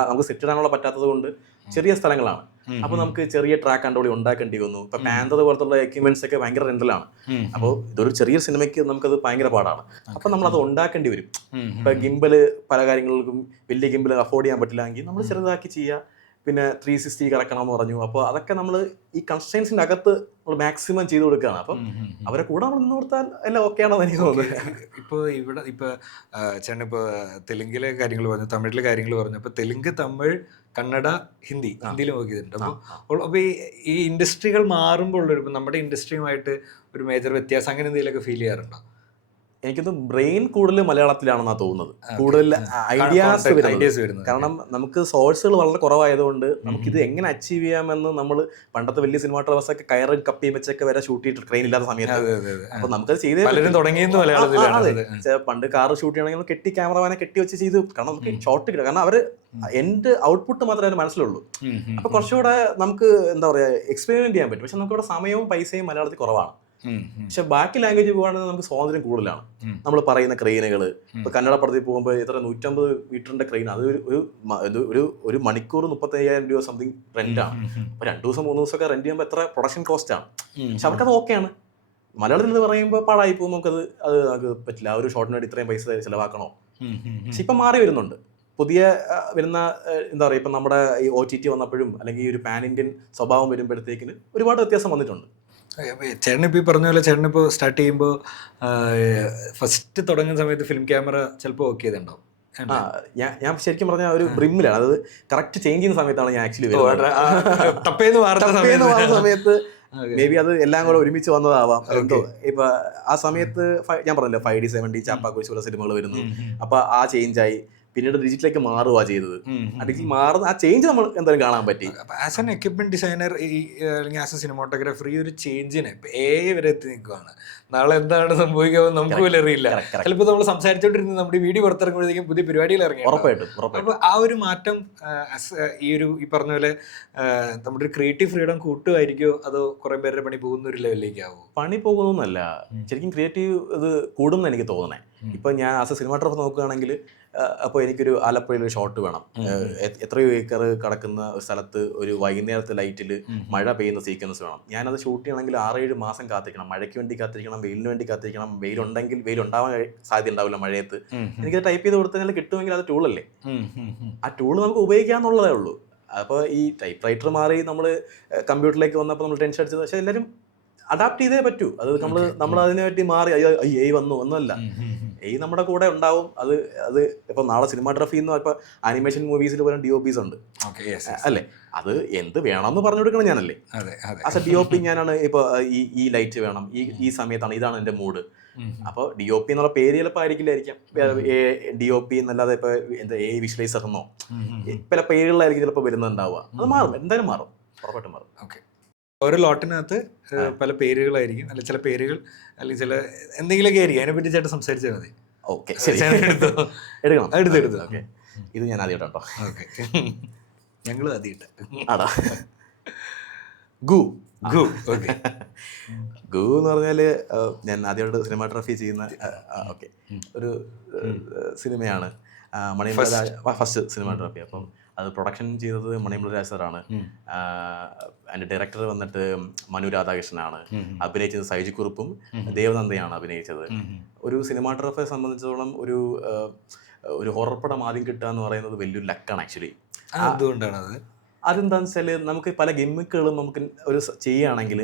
നമുക്ക് സെറ്റ് ഇടാനുള്ള പറ്റാത്തത് കൊണ്ട് ചെറിയ സ്ഥലങ്ങളാണ്. അപ്പൊ നമുക്ക് ചെറിയ ട്രാക്ക് കൺട്രോൾ ഉണ്ടാക്കേണ്ടി വന്നു. ഇപ്പൊ പാന്തർ പോലത്തുള്ള എക്യുപ്മെന്റ്സ് ഒക്കെ ഭയങ്കര റെന്റലാണ്. അപ്പോൾ ഇതൊരു ചെറിയ സിനിമയ്ക്ക് നമുക്കത് ഭയങ്കര പാടാണ്. അപ്പൊ നമ്മളത് ഉണ്ടാക്കേണ്ടി വരും. ഇപ്പൊ ഗിംബല് പല കാര്യങ്ങൾക്കും വലിയ ഗിംബൽ അഫോർഡ് ചെയ്യാൻ പറ്റില്ലെങ്കിൽ നമ്മൾ ചെറുതാക്കി ചെയ്യുക. പിന്നെ 360 കറക്കണം എന്ന് പറഞ്ഞു. അപ്പോൾ അതൊക്കെ നമ്മൾ ഈ കൺസ്ട്രെയിൻസിൻ്റെ അകത്ത് നമ്മൾ മാക്സിമം ചെയ്ത് കൊടുക്കുകയാണ്. അപ്പം അവരെ കൂടെ നമ്മൾ നിന്ന് കൊടുത്താൽ എല്ലാം ഓക്കെ ആണെന്ന് എനിക്ക് തോന്നുന്നത്. ഇപ്പോൾ ഇവിടെ ഇപ്പോൾ ചേട്ടൻ ഇപ്പോൾ തെലുങ്കിലെ കാര്യങ്ങൾ പറഞ്ഞു, തമിഴിലെ കാര്യങ്ങൾ പറഞ്ഞു. അപ്പോൾ തെലുങ്ക്, തമിഴ്, കന്നഡ, ഹിന്ദിയിൽ വർക്ക് ചെയ്തിട്ടുണ്ട്. അപ്പോൾ ഈ ഇൻഡസ്ട്രികൾ മാറുമ്പോൾ ഉള്ളൊരു നമ്മുടെ ഇൻഡസ്ട്രിയുമായിട്ട് ഒരു മേജർ വ്യത്യാസം അങ്ങനെ എന്തെങ്കിലുമൊക്കെ ഫീൽ ചെയ്യാറുണ്ടോ? എനിക്കൊന്ന് ബ്രെയിൻ കൂടുതൽ മലയാളത്തിലാണെന്നാണ് തോന്നുന്നത്. കൂടുതൽ ഐഡിയാസ് വരുന്നത്. കാരണം നമുക്ക് സോഴ്സുകൾ വളരെ കുറവായതുകൊണ്ട് നമുക്ക് ഇത് എങ്ങനെ അച്ചീവ് ചെയ്യാമെന്ന് നമ്മൾ പണ്ടത്തെ വലിയ സിനിമാറ്റോഗ്രാഫേഴ്സൊക്കെ കയറ് കപ്പിയും വെച്ചൊക്കെ വരെ ഷൂട്ട് ചെയ്തിട്ട് ട്രെയിൻ ഇല്ലാത്ത സമയത്ത്. അപ്പൊ നമുക്കത് ചെയ്തേ പണ്ട് കാർ ഷൂട്ട് ചെയ്യണമെങ്കിൽ കെട്ടി ക്യാമറമാനെ കെട്ടി വെച്ച് ചെയ്തു. കാരണം നമുക്ക് ഷോട്ട് കിട്ടും. കാരണം അവര് എന്റെ ഔട്ട്പുട്ട് മാത്രമേ അതിന് മനസ്സിലുള്ളൂ. അപ്പൊ കുറച്ചുകൂടെ നമുക്ക് എന്താ പറയാ എക്സ്പെരിമെന്റ് ചെയ്യാൻ പറ്റും. പക്ഷെ നമുക്കിവിടെ സമയവും പൈസയും മലയാളത്തിൽ കുറവാണ്. പക്ഷെ ബാക്കി ലാംഗ്വേജ് പോകുകയാണെങ്കിൽ നമുക്ക് സ്വാതന്ത്ര്യം കൂടുതലാണ്. നമ്മൾ പറയുന്ന ക്രെയിനുകൾ ഇപ്പൊ കന്നഡ പടത്തിൽ പോകുമ്പോൾ എത്ര 150 മീറ്ററിന്റെ ക്രെയിൻ, അത് ഒരു മണിക്കൂർ 35,000 രൂപ സംതിങ് റെന്റാണ്. അപ്പൊ 2 ദിവസം 3 ദിവസമൊക്കെ റെന്റ് ചെയ്യുമ്പോൾ എത്ര പ്രൊഡക്ഷൻ കോസ്റ്റ് ആണ്. പക്ഷെ അവർക്കത് ഓക്കെയാണ്. മലയാളത്തിൽ നിന്ന് പറയുമ്പോൾ പാടായി പോകുമ്പോൾ നമുക്ക് പറ്റില്ല. ആ ഒരു ഷോട്ടിന് വേണ്ടി ഇത്രയും പൈസ ചിലവാക്കണോ? പക്ഷെ ഇപ്പം മാറി വരുന്നുണ്ട്. പുതിയ വരുന്ന എന്താ പറയുക, ഇപ്പം നമ്മുടെ ഈ OTT വന്നപ്പോഴും അല്ലെങ്കിൽ ഈ ഒരു പാൻ ഇന്ത്യൻ സ്വഭാവം വരുമ്പോഴത്തേക്കിന് ഒരുപാട് വ്യത്യാസം വന്നിട്ടുണ്ട്. ചേട്ടനിപ്പോൾ ഈ പറഞ്ഞ പോലെ ചേട്ടനിപ്പോൾ സ്റ്റാർട്ട് ചെയ്യുമ്പോൾ ഫസ്റ്റ് തുടങ്ങുന്ന സമയത്ത് ഫിലിം ക്യാമറ ചിലപ്പോൾ ഓക്കെ ചെയ്തിട്ടുണ്ടാവും. ഞാൻ ശരിക്കും പറഞ്ഞാൽ ഒരു ബ്രിമ്മിലാണ്. അത് കറക്റ്റ് ചേഞ്ച് ചെയ്യുന്ന സമയത്താണ് ഞാൻ ആക്ച്വലി സമയത്ത് മേ ബി അത് എല്ലാം കൂടെ ഒരുമിച്ച് വന്നതാവാം. എന്തോ ഇപ്പൊ ആ സമയത്ത് ഞാൻ പറഞ്ഞില്ല 5D 7D ചാപ്പാക്കുള്ള സിനിമകൾ വരുന്നു. അപ്പൊ ആ ചേഞ്ചായി. പിന്നീട് ഡിജിറ്റലിലേക്ക് മാറുക ചെയ്തത്. ആ ഡിജിറ്റൽ മാറുന്ന ആ ചേഞ്ച് നമ്മൾ എന്തായാലും കാണാൻ പറ്റി. ആസ് എൻ എക്യുപ്മെന്റ് ഡിസൈനർ അല്ലെങ്കിൽ ആസ് എ സിനിമാട്ടോഗ്രാഫർ ഈ ഒരു ചേഞ്ചിനെ ഇപ്പൊ AI വരെ എത്തി നിൽക്കുകയാണ്. നാളെ എന്താണ് സംഭവിക്കാമെന്ന് നമുക്ക് പോലും അറിയില്ല. ചിലപ്പോൾ നമ്മൾ സംസാരിച്ചോണ്ടിരുന്ന് നമ്മുടെ വീഡിയോ പുറത്തിറങ്ങുമ്പോഴത്തേക്കും പുതിയ പരിപാടികൾ ഇറങ്ങി. അപ്പൊ ആ ഒരു മാറ്റം ഈ പറഞ്ഞ പോലെ നമ്മുടെ ഒരു ക്രിയേറ്റീവ് ഫ്രീഡം കൂട്ടുമായിരിക്കോ അതോ കുറെ പേരുടെ പണി പോകുന്ന ഒരു ലെവലിലേക്കാവോ? പണി പോകുന്നല്ല, ശരിക്കും ക്രിയേറ്റീവ് ഇത് കൂടുമെന്ന് എനിക്ക് തോന്നണേ. ഇപ്പൊ ഞാൻ ആസ് എ സിനിമാട്ടോഗ്രാഫർ നോക്കുകയാണെങ്കിൽ അപ്പോൾ എനിക്കൊരു ആലപ്പുഴയിൽ ഒരു ഷോട്ട് വേണം. എത്രയോ ഏക്കർ കിടക്കുന്ന ഒരു സ്ഥലത്ത് ഒരു വൈകുന്നേരത്തെ ലൈറ്റിൽ മഴ പെയ്യുന്ന സീക്വൻസ് വേണം. ഞാനത് ഷൂട്ട് ചെയ്യണമെങ്കിൽ 6-7 മാസം കാത്തിരിക്കണം. മഴയ്ക്ക് വേണ്ടി കാത്തിരിക്കണം, വെയിലിന് വേണ്ടി കാത്തിരിക്കണം. വെയിലുണ്ടെങ്കിൽ വെയിൽ ഉണ്ടാവാൻ സാധ്യത ഉണ്ടാവില്ല മഴയത്ത്. എനിക്കത് ടൈപ്പ് ചെയ്ത് കൊടുത്താൽ കിട്ടുമെങ്കിൽ അത് ടൂളല്ലേ. ആ ടൂൾ നമുക്ക് ഉപയോഗിക്കാന്നുള്ളതേ ഉള്ളൂ. അപ്പോൾ ഈ ടൈപ്പ് റൈറ്റർ മാറി നമ്മൾ കമ്പ്യൂട്ടറിലേക്ക് വന്നപ്പോൾ നമ്മൾ ടെൻഷൻ അടിച്ചത്. പക്ഷേ എല്ലാവരും അഡാപ്റ്റ് ചെയ്തേ പറ്റൂ. അത് നമ്മൾ അതിനെ പറ്റി മാറി AI വന്നു ഒന്നുമല്ല. AI നമ്മുടെ കൂടെ ഉണ്ടാവും. അത് ഇപ്പൊ നാളെ സിനിമാഗ്രാഫി എന്ന് ഇപ്പൊ ആനിമേഷൻ മൂവീസിൽ പോലും DOPs ഉണ്ട് അല്ലേ. അത് എന്ത് വേണമെന്ന് പറഞ്ഞു കൊടുക്കണം ഞാനല്ലേ. ആസ് എ DOP ഞാനാണ്. ഇപ്പൊ ഈ ലൈറ്റ് വേണം, ഈ സമയത്താണ്, ഇതാണ് എന്റെ മൂഡ്. അപ്പോൾ DOP എന്നുള്ള പേര് ചിലപ്പോൾ ആയിരിക്കില്ലായിരിക്കാം. DOP എന്നല്ലാതെ ഇപ്പൊ എന്താ AI വിഷ്വലൈസർ എന്നോ പല പേരുകളിലായിരിക്കും ചിലപ്പോൾ വരുന്നുണ്ടാവുക. അത് മാറും, എന്തായാലും മാറും, ഉറപ്പായിട്ടും മാറും. ഓക്കെ, ഓരോ ലോട്ടിനകത്ത് പല പേരുകളായിരിക്കും, അല്ലെങ്കിൽ ചില പേരുകൾ അല്ലെങ്കിൽ ചില എന്തെങ്കിലുമൊക്കെ ആയിരിക്കും. അതിനെപ്പറ്റി ചേട്ടൻ സംസാരിച്ചാൽ മതി. ഓക്കെ, എടുക്കണം. എടുത്തെടുത്തു. ഓക്കെ, ഇത് ഞാൻ ആദ്യം കേട്ടോ. ഓക്കെ, ഞങ്ങളും ആദ്യമായിട്ട് ആടാ. ഗു ഓക്കെ. ഗു എന്ന് പറഞ്ഞാല് ഞാൻ ആദ്യമായിട്ട് സിനിമാഗ്രാഫി ചെയ്യുന്ന ഒരു സിനിമയാണ്. മണിയമ്പല ഫസ്റ്റ് സിനിമാഗ്രാഫി. അപ്പം അത് പ്രൊഡക്ഷൻ ചെയ്തത് മണിയമ്പല രാജ് സാറാണ്. അതിൻ്റെ ഡയറക്ടർ വന്നിട്ട് മനു രാധാകൃഷ്ണനാണ്. അഭിനയിച്ചത് സൈജിക്കുറുപ്പും ദേവനന്ദയാണ് അഭിനയിച്ചത്. ഒരു സിനിമാഗ്രാഫറെ സംബന്ധിച്ചിടത്തോളം ഒരു ഹൊറർ പടം ആദ്യം കിട്ടുക എന്ന് പറയുന്നത് വലിയൊരു ലക്കാണ് ആക്ച്വലി. അതുകൊണ്ടാണ് അതെന്താന്ന് വെച്ചാൽ നമുക്ക് പല ഗെയിമുകളും നമുക്ക് ഒരു ചെയ്യുകയാണെങ്കിൽ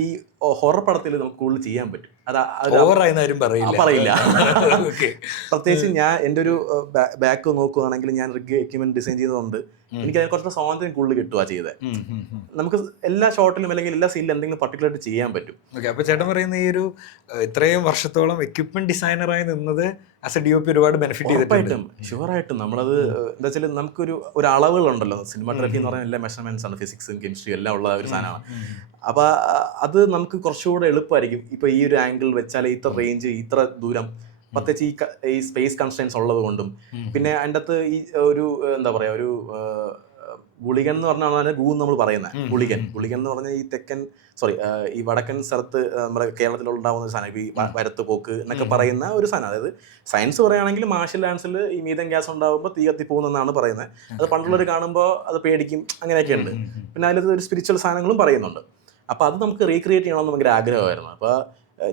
ഈ ഹൊറർ പടത്തിൽ നമുക്ക് കൂടുതൽ ചെയ്യാൻ പറ്റും. പറയില്ല. പ്രത്യേകിച്ച് ഞാൻ എൻ്റെ ഒരു ബാക്ക് നോക്കുകയാണെങ്കിൽ ഞാൻ റിഗ് എക്യുപ്മെന്റ് ഡിസൈൻ ചെയ്തതുകൊണ്ട് എനിക്ക് അതിന് കുറച്ച് സ്വാതന്ത്ര്യം കൂടുതൽ കിട്ടുക ചെയ്തത്. നമുക്ക് എല്ലാ ഷോട്ടിലും അല്ലെങ്കിൽ എല്ലാ സീനിലും എന്തെങ്കിലും പർട്ടിക്കുലറായിട്ട് ചെയ്യാൻ പറ്റും. ഓക്കെ, അപ്പോൾ ചേട്ടൻ പറയുന്ന ഈ ഒരു ഇത്രയും വർഷത്തോളം എക്യുപ്മെന്റ് ഡിസൈനറായി നിന്നത് ആസ് എ DOP ഒരുപാട് ബെനിഫിറ്റ് ചെയ്തിട്ടും ഷുവറായിട്ടും. നമ്മളത് എന്താ വെച്ചാൽ നമുക്കൊരു അളവുകളുണ്ടല്ലോ. സിനിമാഗ്രാഫി എന്ന് പറയുന്ന എല്ലാ മെഷർമെന്റ്സ് ആണ്, ഫിസിക്സും കെമിസ്ട്രിയും എല്ലാം ഉള്ള ഒരു സാധനമാണ്. അപ്പോൾ അത് നമുക്ക് കുറച്ചുകൂടെ എളുപ്പമായിരിക്കും. ഇപ്പോൾ ഈ ഒരു ആംഗിൾ വെച്ചാൽ ഇത്ര റേഞ്ച്, ഇത്ര ദൂരം, പ്രത്യേകിച്ച് ഈ സ്പേസ് കൺസ്ട്രെയിൻസ് ഉള്ളത് കൊണ്ടും. പിന്നെ അതിൻ്റെ അകത്ത് ഈ ഒരു എന്താ പറയുക, ഒരു ഗുളികൻ എന്ന് പറഞ്ഞാൽ ഗൂ നമ്മൾ പറയുന്നത്. ഗുളികൻ എന്ന് പറഞ്ഞാൽ ഈ വടക്കൻ സ്ഥലത്ത് നമ്മുടെ കേരളത്തിലുണ്ടാവുന്ന ഒരു സാധനം, ഈ വരത്ത് പോക്ക് എന്നൊക്കെ പറയുന്ന ഒരു സാധനം. അതായത് സയൻസ് പറയുകയാണെങ്കിൽ മാർഷൽ ആർട്സിൽ ഈ മീഥൻ ഗ്യാസ് ഉണ്ടാകുമ്പോൾ തീ കത്തിപ്പോകുന്നെന്നാണ് പറയുന്നത്. അത് പണ്ടുള്ളവർ കാണുമ്പോൾ അത് പേടിക്കും, അങ്ങനെയൊക്കെ ഉണ്ട്. പിന്നെ അതിൽ ഒരു സ്പിരിച്വൽ സാധനങ്ങളും പറയുന്നുണ്ട്. അപ്പോൾ അത് നമുക്ക് റീക്രിയേറ്റ് ചെയ്യണമെന്ന് ഭയങ്കര ആഗ്രഹമായിരുന്നു. അപ്പോൾ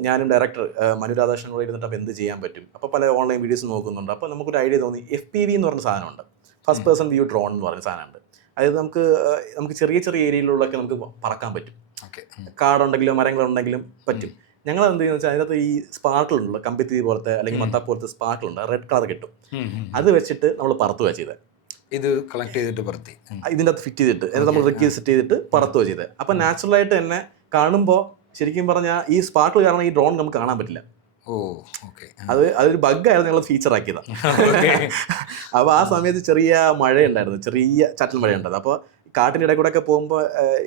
ഞാനും ഡയറക്ടർ മനു രാധാകൃഷ്ണൻ കൂടെ ഇരുന്നിട്ട് അപ്പോൾ എന്ത് ചെയ്യാൻ പറ്റും. അപ്പോൾ പല ഓൺലൈൻ വീഡിയോസ് നോക്കുന്നുണ്ട്. അപ്പോൾ നമുക്കൊരു ഐഡിയ തോന്നി. FPV എന്ന് പറഞ്ഞ സാധനമുണ്ട്, ഫസ്റ്റ് പേഴ്സൺ വ്യൂ ഡ്രോൺ എന്ന് പറഞ്ഞ സാധനമുണ്ട്. അതായത് നമുക്ക് ചെറിയ ചെറിയ ഏരിയയിലുള്ളൊക്കെ നമുക്ക് പറക്കാൻ പറ്റും. ഓക്കെ. കാടുണ്ടെങ്കിലും മരങ്ങളുണ്ടെങ്കിലും പറ്റും. ഞങ്ങൾ എന്ത് ചെയ്യുന്നത് വെച്ചാൽ അതിനകത്ത് ഈ സ്പാർക്കിൾ ഉണ്ടല്ലോ, കമ്പിത്തി പോലത്തെ അല്ലെങ്കിൽ മത്ത പോലത്തെ സ്പാർക്കിൾ ഉണ്ട്, റെഡ് കളർ കിട്ടും. അത് വെച്ചിട്ട് നമ്മൾ പറത്തുക ചെയ്തത്. ഇത് കളക്ട് ചെയ്തിട്ട് പറത്തി ഇതിൻ്റെ അകത്ത് ഫിറ്റ് ചെയ്തിട്ട് എന്നിട്ട് നമ്മൾ റിക്കി സെറ്റ് ചെയ്തിട്ട് പറത്തുക ചെയ്തത്. അപ്പം നാച്ചുറലായിട്ട് തന്നെ കാണുമ്പോൾ ശരിക്കും പറഞ്ഞാൽ ഈ സ്പാർക്കിൾ കാരണം ഈ ഡ്രോൺ നമുക്ക് കാണാൻ പറ്റില്ല. ഓ ഓക്കെ. അതൊരു ബഗ്ഗായിരുന്നു ഞങ്ങൾ ഫീച്ചർ ആക്കിയതാണ്. അപ്പോൾ ആ സമയത്ത് ചെറിയ മഴയുണ്ടായിരുന്നു, ചെറിയ ചാറ്റൽ മഴയുണ്ടായിരുന്നു. അപ്പോൾ കാട്ടിൻ്റെ ഇടയിൽ കൂടെ ഒക്കെ പോകുമ്പോൾ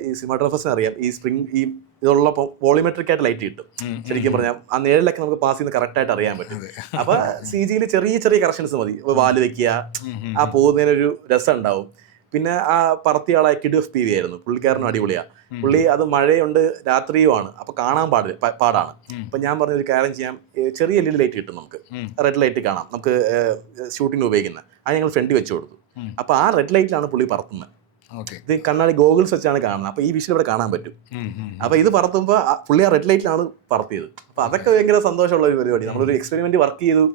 ഈ സിനിമാറ്റോഗ്രാഫേഴ്സിന് അറിയാം, ഈ സ്പ്രിംഗ് ഈ ഇതുള്ള വോളിമെട്രിക് ആയിട്ട് ലൈറ്റ് കിട്ടും. ശരിക്കും പറഞ്ഞാൽ ആ നേരിലൊക്കെ നമുക്ക് പാസ് ചെയ്യുന്ന കറക്റ്റായിട്ട് അറിയാൻ പറ്റും. അപ്പോൾ CG ചെറിയ ചെറിയ കറക്ഷൻസ് മതി, വാല് വെക്കുക, ആ പോകുന്നതിനൊരു രസം ഉണ്ടാവും. പിന്നെ ആ പറത്തിയ ആളായ കിഡ് ഓഫ് PV ആയിരുന്നു, പുള്ളിക്കാരനും അടിപൊളിയാണ്. പുള്ളി അത് മഴയുണ്ട് രാത്രിയുമാണ്, അപ്പോൾ കാണാൻ പാടാണ്. അപ്പം ഞാൻ പറഞ്ഞ ഒരു കാര്യം ചെയ്യാം, ചെറിയ LED ലൈറ്റ് കിട്ടും നമുക്ക്, റെഡ് ലൈറ്റ് കാണാം നമുക്ക് ഷൂട്ടിങ്ങിന് ഉപയോഗിക്കുന്നത്. അത് ഞങ്ങൾ ഫ്രണ്ട് വെച്ച് കൊടുത്തു. അപ്പോൾ ആ റെഡ് ലൈറ്റിലാണ് പുള്ളി പറത്തുന്നത്. ഇത് കണ്ണാടി ഗോഗിൾസ് വെച്ചാണ് കാണുന്നത്. അപ്പോൾ ഈ വിഷ്വൽ ഇവിടെ കാണാൻ പറ്റും. അപ്പോൾ ഇത് പറത്തുമ്പോൾ പുള്ളി ആ റെഡ് ലൈറ്റിലാണ് പറത്തിയത്. അപ്പോൾ അതൊക്കെ ഭയങ്കര സന്തോഷമുള്ള ഒരു പരിപാടി. നമ്മളൊരു എക്സ്പെരിമെന്റ് വർക്ക് ചെയ്തു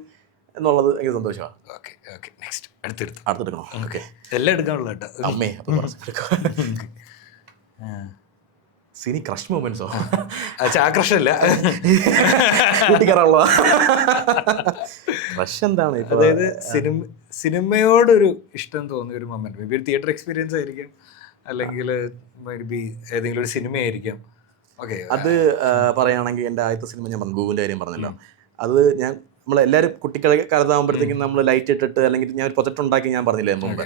എന്നുള്ളത് ഭയങ്കര സന്തോഷമാണ്. Okay okay. നെക്സ്റ്റ് അടുത്തെടുക്കണം. ഓക്കെ, എല്ലാം എടുക്കാനുള്ള കേട്ടോ അമ്മേ. അപ്പോൾ സിനി ക്രഷ് മൊമെന്റ്സോ? ക്രഷല്ല, കൂട്ടിക്കറാനുള്ള ക്രഷ് എന്താണ്? അതായത് സിനിമയോടൊരു ഇഷ്ടം തോന്നിയ ഒരു മൊമെന്റ്, മേ ബി ഒരു തിയേറ്റർ എക്സ്പീരിയൻസ് ആയിരിക്കും, അല്ലെങ്കിൽ മേ ബി ഏതെങ്കിലും ഒരു സിനിമ ആയിരിക്കും. ഓക്കെ. അത് പറയുകയാണെങ്കിൽ എൻ്റെ ആദ്യത്തെ സിനിമ ഞാൻ പറഞ്ഞു, ഗൂഗിളിൻ്റെ കാര്യം പറഞ്ഞല്ലോ. അത് നമ്മളെല്ലാവരും കാലത്താകുമ്പോഴത്തേക്കും നമ്മൾ ലൈറ്റ് ഇട്ടിട്ട് അല്ലെങ്കിൽ ഞാൻ ഒരു പ്രൊജക്ട് ഉണ്ടാക്കി ഞാൻ പറഞ്ഞില്ലേ മുമ്പ്.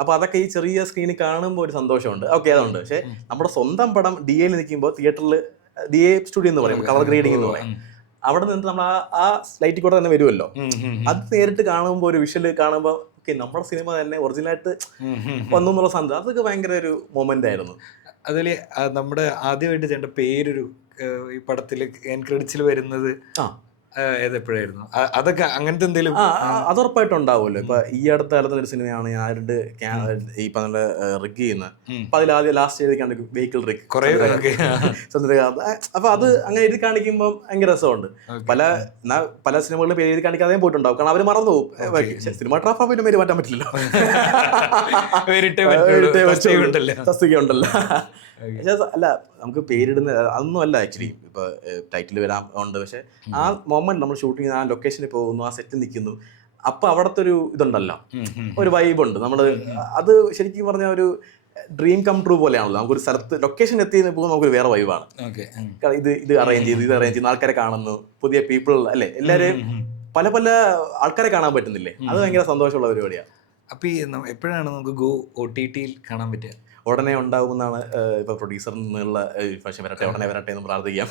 അപ്പോൾ അതൊക്കെ ഈ ചെറിയ സ്ക്രീനിൽ കാണുമ്പോൾ ഒരു സന്തോഷമുണ്ട്. ഓക്കെ, അതുണ്ട്. പക്ഷേ നമ്മുടെ സ്വന്തം പടം DA നിൽക്കുമ്പോൾ തിയേറ്ററിൽ DA സ്റ്റുഡിയോ എന്ന് പറയും, കളർ ഗ്രേഡിംഗ് എന്ന് പറയും, അവിടെ നിന്ന് നമ്മൾ ആ ലൈറ്റിൽ കൂടെ തന്നെ വരുമല്ലോ. അത് നേരിട്ട് കാണുമ്പോൾ ഒരു വിഷ്വൽ കാണുമ്പോൾ ഓക്കെ നമ്മുടെ സിനിമ തന്നെ ഒറിജിനലായിട്ട് വന്നു എന്നുള്ള സന്തോഷം, അതൊക്കെ ഭയങ്കര ഒരു മൊമെന്റ് ആയിരുന്നു. അതിൽ നമ്മുടെ ആദ്യമായിട്ട് ചെയ്യേണ്ട പേരൊരു ഈ പടത്തിൽ എൻ ക്രെഡിറ്റ്സിൽ വരുന്നത് ഏതെപ്പോഴായിരുന്നു? അതൊക്കെ അങ്ങനത്തെ എന്തെങ്കിലും? അത് ഉറപ്പായിട്ടും ഉണ്ടാവുമല്ലോ. ഇപ്പൊ ഈ അടുത്ത കാലത്ത് ഒരു സിനിമയാണ് ഞാൻ ഈ പറഞ്ഞ റിഗ് ചെയ്യുന്നത്. അപ്പൊ അതിലാദ്യം ലാസ്റ്റ് എഴുതിക്കാണ്ട് വെഹിക്കിൾ റിഗ് ചന്ദ്രകാന്ത്. അപ്പൊ അത് അങ്ങനെ എഴുതി കാണിക്കുമ്പോൾ ഭയങ്കര രസമുണ്ട്. പല സിനിമകളിലും പേര് എഴുതി കാണിക്കാതെ പോയിട്ടുണ്ടാവും, കാരണം അവര് മറന്നു പോകും. സിനിമ ട്രാഫാ പിന്നെ പേര് മാറ്റാൻ പറ്റില്ലല്ലോ, ഉണ്ടല്ലോ. അല്ല, നമുക്ക് പേരിടുന്ന അതൊന്നും അല്ല ആക്ച്വലി. ഇപ്പൊ ടൈറ്റിൽ വരാൻ ഉണ്ട്, പക്ഷെ ആ മൊമെന്റ് നമ്മൾ ഷൂട്ട് ചെയ്യുന്ന ആ ലൊക്കേഷനിൽ പോകുന്നു, ആ സെറ്റിൽ നിൽക്കുന്നു, അപ്പൊ അവിടത്തെ ഒരു ഇതുണ്ടല്ലോ, ഒരു വൈബുണ്ട്. നമ്മള് അത് ശരിക്കും പറഞ്ഞ ഒരു ഡ്രീം കം ട്രൂ പോലെയാണല്ലോ. നമുക്കൊരു സ്ഥലത്ത് ലൊക്കേഷൻ എത്തി പോകുമ്പോൾ നമുക്കൊരു വേറെ വൈബാണ്. ഇത് അറേഞ്ച് ചെയ്ത് ആൾക്കാരെ കാണുന്നു, പുതിയ പീപ്പിൾ അല്ലേ, എല്ലാവരെയും പല ആൾക്കാരെ കാണാൻ പറ്റുന്നില്ലേ, അത് ഭയങ്കര സന്തോഷമുള്ള പരിപാടിയാണ്. അപ്പൊ എപ്പോഴാണ് നമുക്ക് ഗോ OTT-യിൽ കാണാൻ പറ്റുക? ഉടനെ ഉണ്ടാവുമെന്നാണ് ഇപ്പൊ പ്രൊഡ്യൂസറിൽ നിന്നുള്ള പക്ഷെ ഉടനെ വരട്ടെ എന്ന് പ്രാർത്ഥിക്കാം.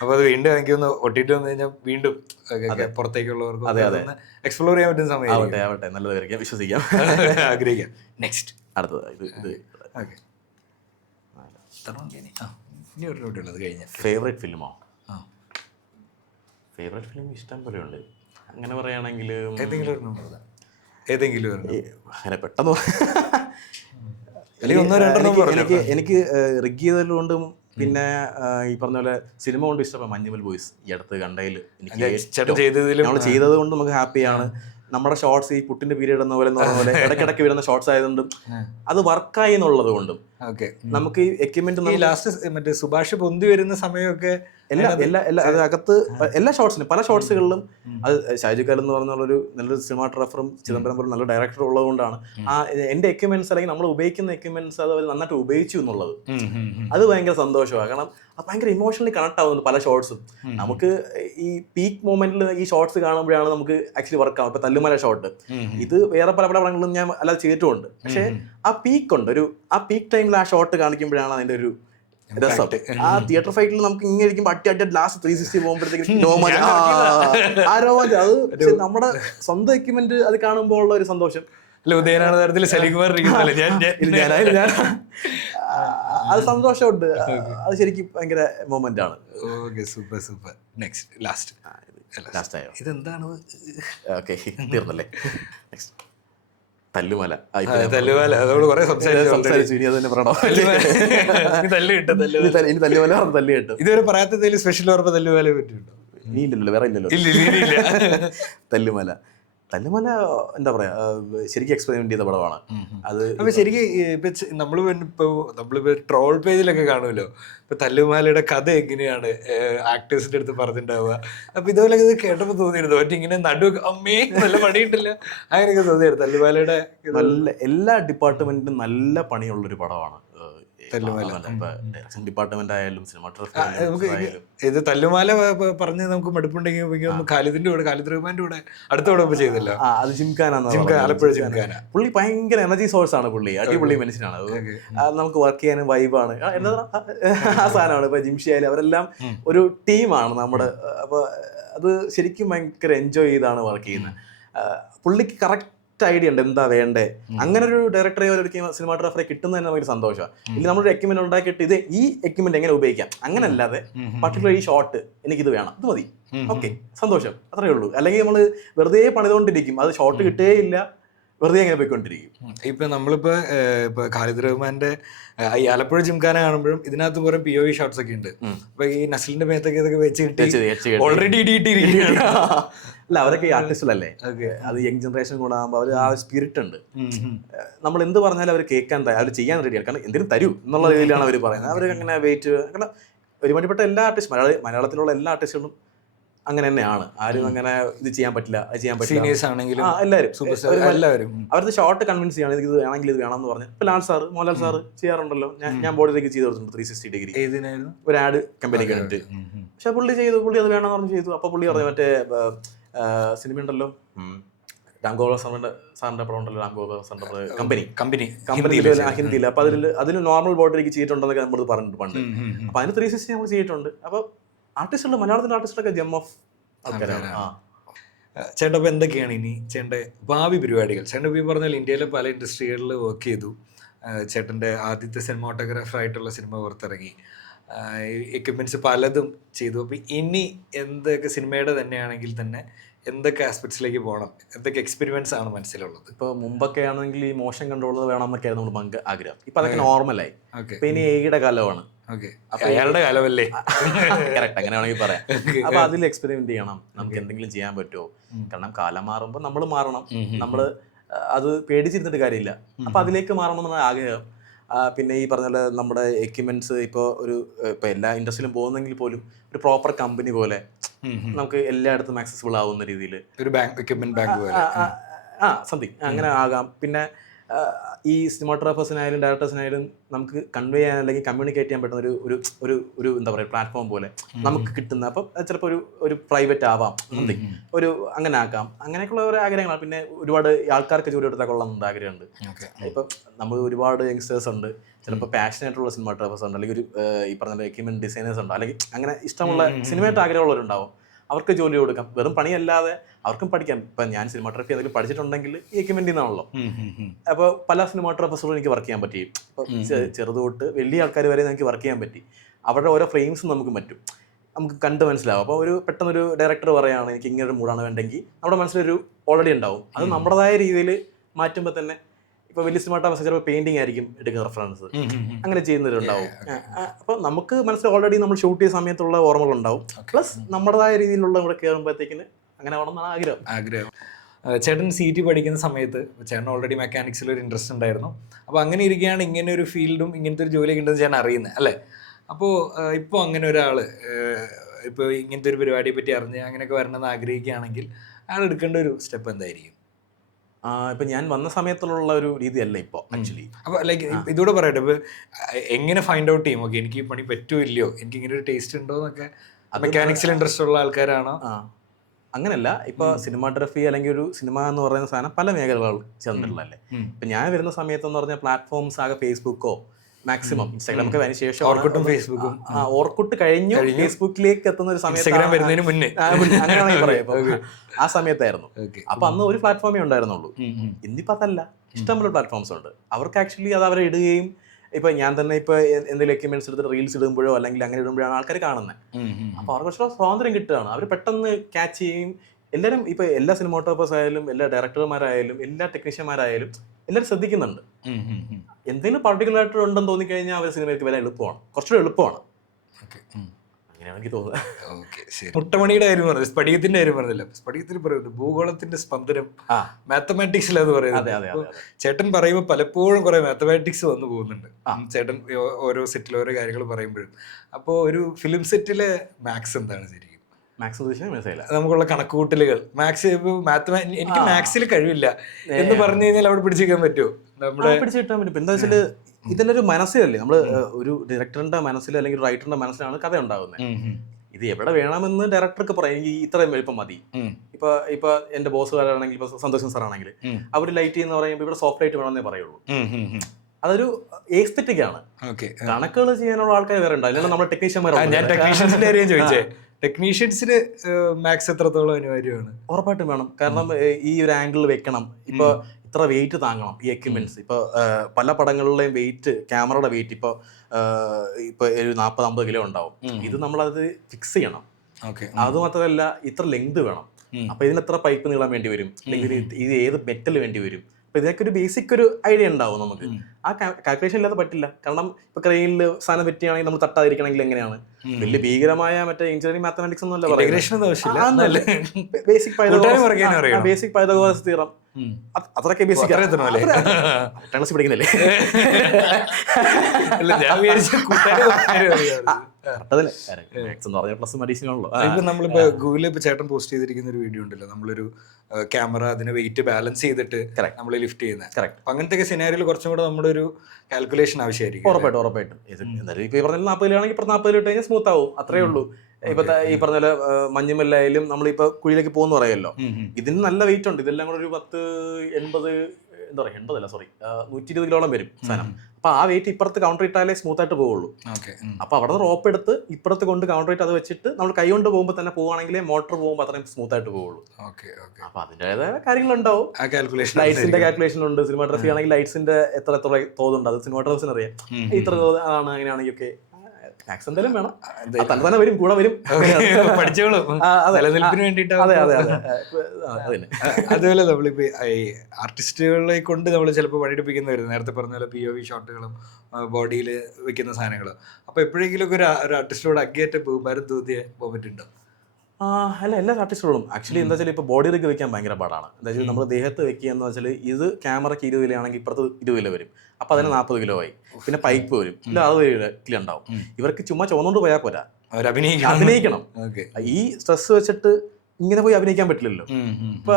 അപ്പൊ അത് വീണ്ടും എനിക്ക് ഒന്ന് OTT വന്നു കഴിഞ്ഞാൽ വീണ്ടും പുറത്തേക്കുള്ളവർക്ക് എക്സ്പ്ലോർ ചെയ്യാൻ പറ്റുന്ന സമയം ആവട്ടെ, നല്ലതായിരിക്കാം, വിശ്വസിക്കാം, ആഗ്രഹിക്കാം. നെക്സ്റ്റ് അടുത്തത് കഴിഞ്ഞ ഫേവറേറ്റ് ഫിലിമോ? ഫേവറേറ്റ് ഫിലിം ഇഷ്ടം പോലെ ഉണ്ട്. അങ്ങനെ പറയുകയാണെങ്കിൽ ഏതെങ്കിലും അങ്ങനെ പെട്ടെന്ന് എനിക്ക് റിഗ് ചെയ്തതുകൊണ്ടും പിന്നെ ഈ പറഞ്ഞ പോലെ സിനിമ കൊണ്ട് ഇഷ്ടപ്പെട്ട മഞ്ഞുമൽ ബോയ്സ് ഈ അടുത്ത് കണ്ടതിൽ നമ്മൾ ചെയ്തത് കൊണ്ട് നമുക്ക് ഹാപ്പിയാണ്. നമ്മുടെ ഷോർട്സ് ഈ പുട്ടിന്റെ പീരീഡ് എന്ന പോലെ ഇടയ്ക്കിടയ്ക്ക് വരുന്ന ഷോർട്സ് ആയതുകൊണ്ടും അത് വർക്കായി എന്നുള്ളത് കൊണ്ടും നമുക്ക് ഈ എക്യുപ്മെന്റ് ലാസ്റ്റ് മറ്റേ സുഭാഷ് പൊന്തി വരുന്ന സമയമൊക്കെ അകത്ത് എല്ലാ ഷോർട്സിനും പല ഷോർട്സുകളിലും അത് ഷാജുഖാൻ എന്ന് പറഞ്ഞൊരു നല്ലൊരു സിനിമാറ്റോഗ്രാഫറും ചിദംബരം പോലും നല്ല ഡയറക്ടർ ഉള്ളത് കൊണ്ടാണ് ആ എൻ്റെ എക്യുപ്മെന്റ്സ് അല്ലെങ്കിൽ നമ്മൾ ഉപയോഗിക്കുന്ന എക്യുപ്മെന്റ്സ് അത് അവർ നന്നായിട്ട് ഉപയോഗിച്ചു എന്നുള്ളത്. അത് ഭയങ്കര സന്തോഷമാണ്. കാരണം അത് ഭയങ്കര ഇമോഷണലി കണക്ട് ആവുന്നുണ്ട് പല ഷോർട്സും. നമുക്ക് ഈ പീക്ക് മൊമെന്റിൽ ഈ ഷോർട്സ് കാണുമ്പോഴാണ് നമുക്ക് ആക്ച്വലി വർക്ക് ആവും. ഇപ്പൊ തല്ലുമല ഷോട്ട് ഇത് വേറെ പല പടങ്ങളിലും ഞാൻ അല്ലാതെ ചെയ്തിട്ടുമുണ്ട്. പക്ഷെ ആ പീക്ക് ഉണ്ട്, ആ പീക്ക് ടൈമിൽ ആ ഷോട്ട് കാണിക്കുമ്പോഴാണ് അതിന്റെ ഒരു രസം. ആ തിയേറ്റർ ഫൈറ്റിൽ നമുക്ക് ഇങ്ങനെ ഇരിക്കുമ്പോൾ അട്ടി ലാസ്റ്റ് 360 പോകുമ്പോഴത്തേക്കും ആ രോമാഞ്ചം, അത് നമ്മുടെ സ്വന്തം എക്യുപ്മെന്റ് അത് കാണുമ്പോൾ ഉള്ള ഒരു സന്തോഷം. അത് സന്തോഷമുണ്ട്, അത് ശരിക്കും ഭയങ്കര മൊമെന്റ് ആണ്. ഓക്കെ, തീർന്നല്ലേ? തല്ലുമല ഇതുവരെ പറയാത്ത സ്പെഷ്യൽ ഓർമ്മ തല്ലുമല പറ്റിയിട്ടുണ്ടോ? ഇല്ലല്ലോ, വേറെ ഇല്ലല്ലോ. തല്ലുമല തല്ലുമല എന്താ പറയാ ശരിക്കും എക്സ്പെരിമെന്റ് ചെയ്ത പടമാണ് അത്. അപ്പൊ ശരിക്കും നമ്മളിപ്പോ ട്രോൾ പേജിലൊക്കെ കാണുമല്ലോ, ഇപ്പൊ തല്ലുമാലയുടെ കഥ എങ്ങനെയാണ് ആക്ടേഴ്സിന്റെ അടുത്ത് പറഞ്ഞിട്ടുണ്ടാവുക. അപ്പൊ ഇതുപോലെ ഇത് കേട്ടപ്പോ തോന്നിയിരുന്നു മറ്റേ ഇങ്ങനെ അമ്മേ നല്ല പണിയിട്ടില്ല അങ്ങനെയൊക്കെ തോന്നിയായിരുന്നു തല്ലുമാലയുടെ. നല്ല എല്ലാ ഡിപ്പാർട്ട്മെന്റിനും നല്ല പണിയുള്ളൊരു പടമാണ് ഡയറക്ഷൻ ഡിപ്പാർട്ട്മെന്റ് ആയാലും സിനിമാറ്റോഗ്രാഫി. ഇത് തല്ലുമാല പറഞ്ഞ് നമുക്ക് മടുപ്പുണ്ടെങ്കിൽ ഖാലിദിന്റെ കൂടെ, ഖാലിദ് റഹ്മാന്റെ കൂടെ അടുത്ത പടം ചെയ്തല്ലോ, അത് ജിംഖാന, ആലപ്പുഴ ജിംഖാന. പുള്ളി ഭയങ്കര എനർജി സോഴ്സ് ആണ്, പുള്ളി അടിപൊളി മനുഷ്യനാണ്. അത് നമുക്ക് വർക്ക് ചെയ്യാനും വൈബാണ്, എന്താ ആ സാധനമാണ്. ഇപ്പൊ ജിംഷി ആയാലും അവരെല്ലാം ഒരു ടീമാണ് നമ്മുടെ. അപ്പൊ അത് ശരിക്കും ഭയങ്കര എൻജോയ് ചെയ്താണ് വർക്ക് ചെയ്യുന്നത്. പുള്ളിക്ക് കറക്റ്റ് ഐഡിയ ഉണ്ട് എന്താ വേണ്ടേ. അങ്ങനെ ഒരു ഡയറക്ടറെ ഒരു സിനിമാറ്റോഗ്രാഫറെ കിട്ടുന്നത് തന്നെ നമുക്ക് സന്തോഷമാണ്. ഇല്ല നമ്മളൊരു എക്യുപ്മെന്റ് ഉണ്ടാക്കിയിട്ട് ഇത് ഈ എക്യുപ്മെന്റ് എങ്ങനെ ഉപയോഗിക്കാം അങ്ങനെ അല്ലാതെ പർട്ടിക്കുലർ ഈ ഷോട്ട് എനിക്കിത് വേണം, ഇത് മതി, ഓക്കെ സന്തോഷം, അത്രയേ ഉള്ളൂ. അല്ലെങ്കിൽ നമ്മൾ വെറുതെ പണിതുകൊണ്ടിരിക്കും, അത് ഷോട്ട് കിട്ടേ ഇല്ല, വെറുതെ അങ്ങനെ പോയിക്കൊണ്ടിരിക്കും. ഇപ്പൊ നമ്മളിപ്പോ ഖാലിദ് റഹ്മാന്റെ ഈ ആലപ്പുഴ ജിംഖാന കാണുമ്പോഴും ഇതിനകത്ത് പോലെ POV ഷോട്ട്സ് ഒക്കെ ഉണ്ട്. അപ്പൊ ഈ നസ്ലിന്റെ മേത്തൊക്കെ ഇതൊക്കെ വെച്ച് കിട്ടി ഓൾറെഡി ഇടിയിട്ടിരിക്കുകയാണ്. അല്ല അവരൊക്കെ ഈ ആർട്ടിസ്റ്റുകളല്ലേ, അത് യങ് ജനറേഷൻ കൂടെ ആകുമ്പോൾ അവർ ആ സ്പിരിറ്റ് ഉണ്ട്. നമ്മൾ എന്ത് പറഞ്ഞാലും അവർ കേൾക്കാൻ അവർ ചെയ്യാൻ റെഡിയാണ്, കാരണം എന്തിനും തരൂ എന്നുള്ള രീതിയിലാണ് അവർ പറയുന്നത്. അവർ അങ്ങനെ വെയിറ്റ്, കാരണം ഒരുമാതിരിപ്പെട്ട എല്ലാ ആർട്ടിസ്റ്റ് മലയാളത്തിലുള്ള എല്ലാ ആർട്ടിസ്റ്റുകളും അങ്ങനെ തന്നെയാണ്. ആരും അങ്ങനെ ഇത് ചെയ്യാൻ പറ്റില്ല, അത് ചെയ്യാൻ പറ്റില്ല. എല്ലാവരും അവരുടെ ഷോർട്ട് കൺവിൻസ് ചെയ്യണം, ഇത് വേണമെങ്കിൽ ഇത് വേണമെന്ന് പറഞ്ഞ്. ഇപ്പൊ ലാൽ സാറ്, മോഹൻലാൽ സാറ് ചെയ്യാറുണ്ടല്ലോ, ഞാൻ ബോഡിയിലേക്ക് ചെയ്ത് കൊടുത്തിട്ടുണ്ട് 360 ഡിഗ്രി ഒരു ആഡ് കമ്പനിക്ക് വേണ്ടിട്ട്. പക്ഷെ പുള്ളി അത് വേണമെന്ന് പറഞ്ഞ് ചെയ്തു. അപ്പൊ പുള്ളി പറഞ്ഞു മറ്റേ സിനിമ ഉണ്ടല്ലോ, രാം ഗോപാൽ സാറിന്റെ പടം ഉണ്ടല്ലോ, രാം ഗോപാൽ സാറിന്റെ കമ്പനി ഹിന്ദിയിൽ. അപ്പൊ അതിൽ നോർമൽ ബോഡിയിലേക്ക് ചെയ്തിട്ടുണ്ടെന്നൊക്കെ നമ്മൾ പറഞ്ഞിട്ടുണ്ട് പണ്ട്. അപ്പൊ അതിന് 360 നമ്മൾ ചെയ്തിട്ടുണ്ട്. അപ്പൊ ആർട്ടിസ്റ്റുകൾ, മലയാളത്തിലെ ആർട്ടിസ്റ്റൊക്കെ ജെം ഓഫ് ആൾക്കാരാണ്. ചേട്ടാ അപ്പൊ എന്തൊക്കെയാണ് ഇനി ചേട്ടൻ്റെ ഭാവി പരിപാടികൾ? ചേട്ടൻ ഈ പറഞ്ഞാൽ ഇന്ത്യയിലെ പല ഇൻഡസ്ട്രികളിൽ വർക്ക് ചെയ്തു, ചേട്ടൻ്റെ ആദ്യത്തെ സിനിമാറ്റോഗ്രാഫർ ആയിട്ടുള്ള സിനിമ പുറത്തിറങ്ങി, എക്യുപ്മെന്റ്സ് പലതും ചെയ്തു. അപ്പൊ ഇനി എന്തൊക്കെ സിനിമയുടെ തന്നെയാണെങ്കിൽ തന്നെ എന്തൊക്കെ ആസ്പെക്ട്സിലേക്ക് പോകണം, എന്തൊക്കെ എക്സ്പെരിമെന്റ്സ് ആണ് മനസ്സിലുള്ളത്? ഇപ്പൊ മുമ്പൊക്കെ ആണെങ്കിൽ ഈ മോഷൻ കൺട്രോൾ വേണമെന്നൊക്കെയായിരുന്നു നമ്മൾ ആഗ്രഹം. ഇപ്പൊ അതൊക്കെ നോർമലായി. ഇപ്പൊ ഇനി എയുടെ കാലമാണ്, അയാളുടെ കാലമല്ലേ, കറക്റ്റ് അങ്ങനെ വേണമെങ്കിൽ പറയാം. അപ്പൊ അതിൽ എക്സ്പെരിമെന്റ് ചെയ്യണം, നമുക്ക് എന്തെങ്കിലും ചെയ്യാൻ പറ്റുമോ. കാരണം കാലം മാറുമ്പോൾ നമ്മൾ മാറണം, നമ്മള് അത് പേടിച്ചിരുന്നിട്ട് കാര്യമില്ല. അപ്പൊ അതിലേക്ക് മാറണം എന്നാണ് ആഗ്രഹം. പിന്നെ ഈ പറഞ്ഞ പോലെ നമ്മുടെ എക്യുപ്മെന്റ്സ് ഇപ്പോൾ എല്ലാ ഇൻഡസ്ട്രിയിലും പോകുന്നെങ്കിൽ പോലും ഒരു പ്രോപ്പർ കമ്പനി പോലെ നമുക്ക് എല്ലായിടത്തും ആക്സസിബിൾ ആവുന്ന രീതിയിൽ ഒരു എക്യുപ്മെന്റ് ബാങ്ക് പോലെ സംതിങ് അങ്ങനെ ആകാം. പിന്നെ ഈ സിനിമാറ്റോഗ്രാഫേഴ്സിനായാലും ഡയറക്ടേഴ്സിനായാലും നമുക്ക് കൺവേ ചെയ്യാൻ അല്ലെങ്കിൽ കമ്മ്യൂണിക്കേറ്റ് ചെയ്യാൻ പറ്റുന്ന ഒരു എന്താ പറയുക പ്ലാറ്റ്ഫോം പോലെ നമുക്ക് കിട്ടുന്ന. അപ്പം ചിലപ്പോൾ ഒരു പ്രൈവറ്റ് ആവാം, ഒരു അങ്ങനെ ആക്കാം. അങ്ങനെയൊക്കെയുള്ള ഓരോ ആഗ്രഹങ്ങളാണ്. പിന്നെ ഒരുപാട് ആൾക്കാർക്ക് ജോലി എടുത്താൽ കൊള്ളാമെന്നുണ്ട് ആഗ്രഹമുണ്ട്. ഇപ്പം നമ്മൾ ഒരുപാട് യങ്സ്റ്റേഴ്സ് ഉണ്ട്, ചിലപ്പോൾ പാഷനായിട്ടുള്ള സിനിമാറ്റോഗ്രാഫേഴ്സ് ഉണ്ട്, അല്ലെങ്കിൽ ഈ പറഞ്ഞ എക്യുപ്മെന്റ് ഡിസൈനേഴ്സ് ഉണ്ട്, അല്ലെങ്കിൽ അങ്ങനെ ഇഷ്ടമുള്ള സിനിമയായിട്ട് ആഗ്രഹമുള്ളവരുണ്ടാവും. അവർക്ക് ജോലി കൊടുക്കാം, വെറും പണിയല്ലാതെ അവർക്കും പഠിക്കാം. ഇപ്പം ഞാൻ സിനിമാറ്റോഗ്രാഫി എന്തെങ്കിലും പഠിച്ചിട്ടുണ്ടെങ്കിൽ ഈ എക്യുപ്മെന്റിൽ നിന്നാണല്ലോ. അപ്പോൾ പല സിനിമാറ്റോഗ്രാഫേഴ്സുകളും എനിക്ക് വർക്ക് ചെയ്യാൻ പറ്റി. ഇപ്പം ചെറുതൊട്ട് വലിയ ആൾക്കാർ വരെ എനിക്ക് വർക്ക് ചെയ്യാൻ പറ്റി. അവരുടെ ഓരോ ഫ്രെയിംസും നമുക്ക് പറ്റും, നമുക്ക് കണ്ട് മനസ്സിലാവും. അപ്പോൾ പെട്ടെന്നൊരു ഡയറക്ടർ പറയുകയാണ് എനിക്ക് ഇങ്ങനൊരു മൂഡാണ് വേണ്ടെങ്കിൽ നമ്മുടെ മനസ്സിലൊരു ഓൾറെഡി ഉണ്ടാവും. അത് നമ്മുടേതായ രീതിയിൽ മാറ്റുമ്പോൾ തന്നെ ഇപ്പോൾ വലിയ സിനിമാറ്റോഗ്രാഫേഴ്സ് ചിലപ്പോൾ പെയിന്റിംഗ് ആയിരിക്കും എടുക്കുന്ന റെഫറൻസ്, അങ്ങനെ ചെയ്യുന്നവരുണ്ടാവും. അപ്പോൾ നമുക്ക് മനസ്സിൽ ഓൾറെഡി നമ്മൾ ഷൂട്ട് ചെയ്ത സമയത്തുള്ള ഓർമ്മകളുണ്ടാവും, പ്ലസ് നമ്മുടേതായ രീതിയിലുള്ള ഇവിടെ കയറുമ്പോഴത്തേക്കിന് അങ്ങനെ ആവണമെന്നാണ് ആഗ്രഹം. ചേട്ടൻ CT പഠിക്കുന്ന സമയത്ത് ചേട്ടൻ ഓൾറെഡി മെക്കാനിക്സിൽ ഒരു ഇൻട്രസ്റ്റ് ഉണ്ടായിരുന്നു. അപ്പോൾ അങ്ങനെ ഇരിക്കുകയാണ് ഇങ്ങനെ ഒരു ഫീൽഡും ഇങ്ങനത്തെ ഒരു ജോലിയൊക്കെ ഉണ്ടെന്ന് ഞാൻ അറിയുന്നത് അല്ലേ. അപ്പോൾ ഇപ്പോൾ അങ്ങനെ ഒരാൾ ഇപ്പോൾ ഇങ്ങനത്തെ ഒരു പരിപാടിയെ പറ്റി അറിഞ്ഞ് അങ്ങനെയൊക്കെ വരണമെന്ന് ആഗ്രഹിക്കുകയാണെങ്കിൽ അയാൾ എടുക്കേണ്ട ഒരു സ്റ്റെപ്പ് എന്തായിരിക്കും? ഇപ്പൊ ഞാൻ വന്ന സമയത്തുള്ള ഒരു രീതിയല്ല ഇപ്പോൾ ആക്ച്വലി. അപ്പൊ ലൈക്ക് ഇതൂടെ പറയട്ടെ, ഇപ്പൊ എങ്ങനെ ഫൈൻഡ് ഔട്ട് ചെയ്യും, ഓക്കെ എനിക്ക് ഈ പണി പറ്റുമോ ഇല്ലയോ, എനിക്ക് ഇങ്ങനെ ഒരു ടേസ്റ്റ് ഉണ്ടോ എന്നൊക്കെ? മെക്കാനിക്സിൽ ഇൻട്രസ്റ്റ് ഉള്ള ആൾക്കാരാണോ? അങ്ങനല്ല, ഇപ്പൊ സിനിമാറ്റോഗ്രാഫി അല്ലെങ്കിൽ ഒരു സിനിമ എന്ന് പറയുന്ന സാധനം പല മേഖലകൾ ചേർന്നിട്ടുള്ളതല്ലേ. ഇപ്പൊ ഞാൻ വരുന്ന സമയത്ത് എന്ന് പറഞ്ഞാൽ പ്ലാറ്റ്ഫോംസ് ആകെ ഫേസ്ബുക്കോ മാക്സിമം ഇൻസ്റ്റാഗ്രാം ഒക്കെ അതിന് ശേഷം ഓർക്കുട്ട് കഴിഞ്ഞു ഫേസ്ബുക്കിലേക്ക് എത്തുന്ന ഒരു സമയത്ത് അങ്ങനെയാണെങ്കിൽ പറയാം ആ സമയത്തായിരുന്നു. അപ്പൊ അന്ന് ഒരു പ്ലാറ്റ്ഫോമേ ഉണ്ടായിരുന്നുള്ളൂ. ഇന്നിപ്പോ അതല്ല, ഇഷ്ടംപോലെ പ്ലാറ്റ്ഫോംസ് ഉണ്ട്. അവർക്ക് ആക്ച്വലി അത് അവരെ ഇടുകയും ഇപ്പൊ ഞാൻ തന്നെ ഇപ്പൊ എന്തെങ്കിലും എക്യുപ്മെന്റ്സ് എടുത്തിട്ട് റീൽസ് ഇടുമ്പോഴോ അല്ലെങ്കിൽ അങ്ങനെ ഇടുമ്പോഴാണ് ആൾക്കാർ കാണുന്നത്. അപ്പൊ അവർക്ക് കുറച്ചുകൂടെ സ്വാതന്ത്ര്യം കിട്ടുകയാണ്, അവർ പെട്ടെന്ന് ക്യാച്ച് ചെയ്യും. എല്ലാവരും ഇപ്പൊ എല്ലാ സിനിമാറ്റോഗ്രാഫേഴ്സ് ആയാലും എല്ലാ ഡയറക്ടർമാരായാലും എല്ലാ ടെക്നീഷ്യന്മാരായാലും എല്ലാവരും ശ്രദ്ധിക്കുന്നുണ്ട്. എന്തെങ്കിലും പർട്ടിക്കുലർ ആയിട്ട് ഉണ്ടെന്ന് തോന്നിക്കഴിഞ്ഞാൽ അവർ സിനിമയ്ക്ക് വരാൻ എളുപ്പമാണ്, കുറച്ചുകൂടെ എളുപ്പമാണ്. അങ്ങനെയാണ് എനിക്ക് തോന്നുന്നത്. ഓക്കെ, ശരി. മുട്ടമണിയുടെ കാര്യം പറഞ്ഞു, സ്ഫടികത്തിന്റെ കാര്യം പറഞ്ഞില്ല. സ്ഫടികത്തിൽ പറയുന്നത് ഭൂഗോളത്തിന്റെ സ്പന്ദനം, മാത്തമാറ്റിക്സിൽ അത് പറയുന്നത്. ചേട്ടൻ പറയുമ്പോൾ പലപ്പോഴും കുറെ മാത്തമാറ്റിക്സ് വന്നു പോകുന്നുണ്ട്. ചേട്ടൻ ഓരോ സെറ്റിൽ ഓരോ കാര്യങ്ങൾ പറയുമ്പോഴും. അപ്പോൾ ഒരു ഫിലിം സെറ്റിലെ മാത്സ് എന്താണ് ശരിക്കും? മാത്സ് മനസ്സിലായില്ല. നമുക്കുള്ള കണക്കുകൂട്ടലുകൾ, മാത്സ് എനിക്ക് മാത്സിൽ കഴിവില്ല എന്ന് പറഞ്ഞു കഴിഞ്ഞാൽ അവിടെ പിടിച്ചിരിക്കാൻ പറ്റുമോ? നമ്മുടെ പിടിച്ചിട്ടാൻ പറ്റും. എന്താ വെച്ചാൽ ഇതിന്റെ ഒരു മനസ്സിലല്ലേ, നമ്മള് ഒരു ഡയറക്ടറിന്റെ മനസ്സിൽ അല്ലെങ്കിൽ റൈറ്ററിന്റെ മനസ്സിലാണ് കഥ ഉണ്ടാകുന്നത്. ഇത് എവിടെ വേണമെന്ന് ഡയറക്ടർക്ക് പറയാം, എനിക്ക് ഇത്രയും എളുപ്പം മതി. ഇപ്പൊ എന്റെ ബോസുകാരാണെങ്കിൽ, ഇപ്പൊ സന്തോഷം സാർ ആണെങ്കിൽ, അവർ ലൈറ്റ് എന്ന് പറയുമ്പോൾ ഇവിടെ സോഫ്റ്റ് ലൈറ്റ് വേണമെന്നേ പറയുള്ളൂ. അതൊരു എസ്തെറ്റിക് ആണ്. കണക്കുകൾ ചെയ്യാനുള്ള ആൾക്കാർ വേറെ ഉണ്ട്, അല്ലെങ്കിൽ നമ്മുടെ ടെക്നീഷ്യന്മാരാണ്. ഞാൻ ടെക്നീഷ്യൻസിന്റെ കാര്യം ചോദിച്ചേ. ടെക്നീഷ്യൻസിന് മാത്സ് എത്രത്തോളം അനിവാര്യമാണ്? ഉറപ്പായിട്ടും വേണം. കാരണം ഈ ഒരു ആംഗിൾ വെക്കണം, ഇപ്പൊ ഇത്ര വെയിറ്റ് താങ്ങണം ഈ എക്യുപ്മെന്റ്സ്. ഇപ്പൊ പല പടങ്ങളിലെയും വെയിറ്റ്, ക്യാമറയുടെ വെയിറ്റ് ഇപ്പൊ ഒരു 40-50 കിലോ ഉണ്ടാവും. ഇത് നമ്മളത് ഫിക്സ് ചെയ്യണം. അത് മാത്രമല്ല ഇത്ര ലെങ്ത് വേണം. അപ്പൊ ഇതിന് എത്ര പൈപ്പ് നീളാൻ വേണ്ടി വരും, അല്ലെങ്കിൽ ഇത് ഏത് മെറ്റൽ വേണ്ടി വരും. അപ്പൊ ഇതിനൊക്കെ ഒരു ബേസിക് ഒരു ഐഡിയ ഉണ്ടാവും നമുക്ക്. ആ കാൽക്കുലേഷൻ ഇല്ലാതെ പറ്റില്ല. കാരണം ഇപ്പൊ ക്രെയിനിൽ സാധനം പറ്റുകയാണെങ്കിൽ നമ്മൾ തട്ടാതിരിക്കണമെങ്കിൽ എങ്ങനെയാണ്? വലിയ ഭീകരമായ മറ്റേ എഞ്ചിനീയറിംഗ് മാത്തമാറ്റിക്സ് ഒന്നും അല്ല, ബേസിക് പൈതഗോറസ് തിയറം, അത്രയൊക്കെ ബേസിക് പഠിക്കുന്നില്ലേ? ഇപ്പൊ നമ്മളിപ്പോ ഗൂഗിളിൽ ഇപ്പൊ ചേട്ടൻ പോസ്റ്റ് ചെയ്തിരിക്കുന്ന ഒരു വീഡിയോ ഉണ്ടല്ലോ, നമ്മളൊരു ക്യാമറ അതിന് വെയിറ്റ് ബാലൻസ് ചെയ്തിട്ട് നമ്മൾ ലിഫ്റ്റ് ചെയ്യുന്നത്. അപ്പൊ അങ്ങനത്തെ സിനാരിയോയിൽ കുറച്ചും കൂടെ നമ്മുടെ ഒരു കാൽക്കുലേഷൻ ആവശ്യമായിരിക്കും. ഉറപ്പായിട്ടും. എന്തായാലും ഇപ്പൊ ഈ പറഞ്ഞ 40 ആണെങ്കിൽ 40 ഇട്ട് കഴിഞ്ഞാൽ സ്മൂത്ത് ആവും, അത്രേ ഉള്ളൂ. ഇപ്പൊ ഈ പറഞ്ഞ പോലെ മഞ്ഞുമല്ലായാലും നമ്മളിപ്പോ കുഴിയിലേക്ക് പോകുന്ന പറയല്ലോ, ഇതിന് നല്ല വെയിറ്റ് ഉണ്ട്. ഇതെല്ലാം കൂടെ ഒരു 120 കിലോളം വരും സാധനം. അപ്പൊ ആ വെയിറ്റ് ഇപ്പുറത്ത് കൗണ്ടർ ഇട്ടാലേ സ്മൂത്ത് ആയിട്ട് പോവുള്ളൂ. അപ്പൊ അവിടെ നിന്ന് റോപ്പ് എടുത്ത് ഇപ്പുറത്ത് കൊണ്ട് കൗണ്ടർ ഇട്ട് അത് വെച്ചിട്ട് നമ്മൾ കൈ കൊണ്ട് പോകുമ്പോൾ തന്നെ പോവുകയാണെങ്കിൽ മോട്ടർ പോകുമ്പോൾ അത്രയും സ്മൂത്ത് ആയിട്ട് പോവുള്ളൂ. അപ്പൊ അതിൻ്റെതായ കാര്യങ്ങളുണ്ടാവും. ലൈറ്റ്സിന്റെ കാൽക്കുലേഷൻ ഉണ്ട്. സിനിമാഗ്രാഫി ആണെങ്കിൽ ലൈറ്റ്സിന്റെ എത്ര തോതുണ്ട്, അത് സിനിമാഗ്രാഫിന് അറിയാം. ഇത്ര ആണ് അങ്ങനെയാണെങ്കിൽ ഒക്കെ മാത്സ് എന്തായാലും വേണം. തന്നെ വരും, കൂടെ വരും, പഠിച്ചോളും നിലനിൽപ്പിന് വേണ്ടിയിട്ട്. അതുപോലെ നമ്മളിപ്പോ ഈ ആർട്ടിസ്റ്റുകളെ കൊണ്ട് നമ്മൾ ചിലപ്പോൾ പണിയെടുപ്പിക്കുന്ന വരുന്നത്, നേരത്തെ പറഞ്ഞ പോലെ POV ഷോട്ടുകളും ബോഡിയിൽ വെക്കുന്ന സാധനങ്ങളും. അപ്പൊ എപ്പോഴെങ്കിലും ഒരു ആർട്ടിസ്റ്റിനോട് അങ്ങേറ്റം ബഹുമാനം തോന്നിയ മൊമെന്റ് ഉണ്ടോ? അല്ല, എല്ലാ ആർട്ടിസ്റ്റുകളും ആക്ച്വലി എന്താ വെച്ചാൽ ഇപ്പോൾ ബോഡി റിഗ് വെക്കാൻ ഭയങ്കര പാടാണ്. എന്താ വെച്ചാൽ നമ്മൾ ദേഹത്ത് വെക്കുക എന്ന് വെച്ചാൽ ഇത് ക്യാമറയ്ക്ക് 20 കിലോ ആണെങ്കിൽ ഇപ്പുറത്ത് 20 കിലോ വരും. അപ്പോൾ അതിന് 40 കിലോ ആയി. പിന്നെ പൈപ്പ് വരും, ഇല്ല 60 കിലോ ഉണ്ടാവും. ഇവർക്ക് ചുമ്മാ ചുവന്നുകൊണ്ട് പോയാൽ പോരാ, അഭിനയിക്കണം. ഈ സ്ട്രെസ് വെച്ചിട്ട് ഇങ്ങനെ പോയി അഭിനയിക്കാൻ പറ്റില്ലല്ലോ. ഇപ്പൊ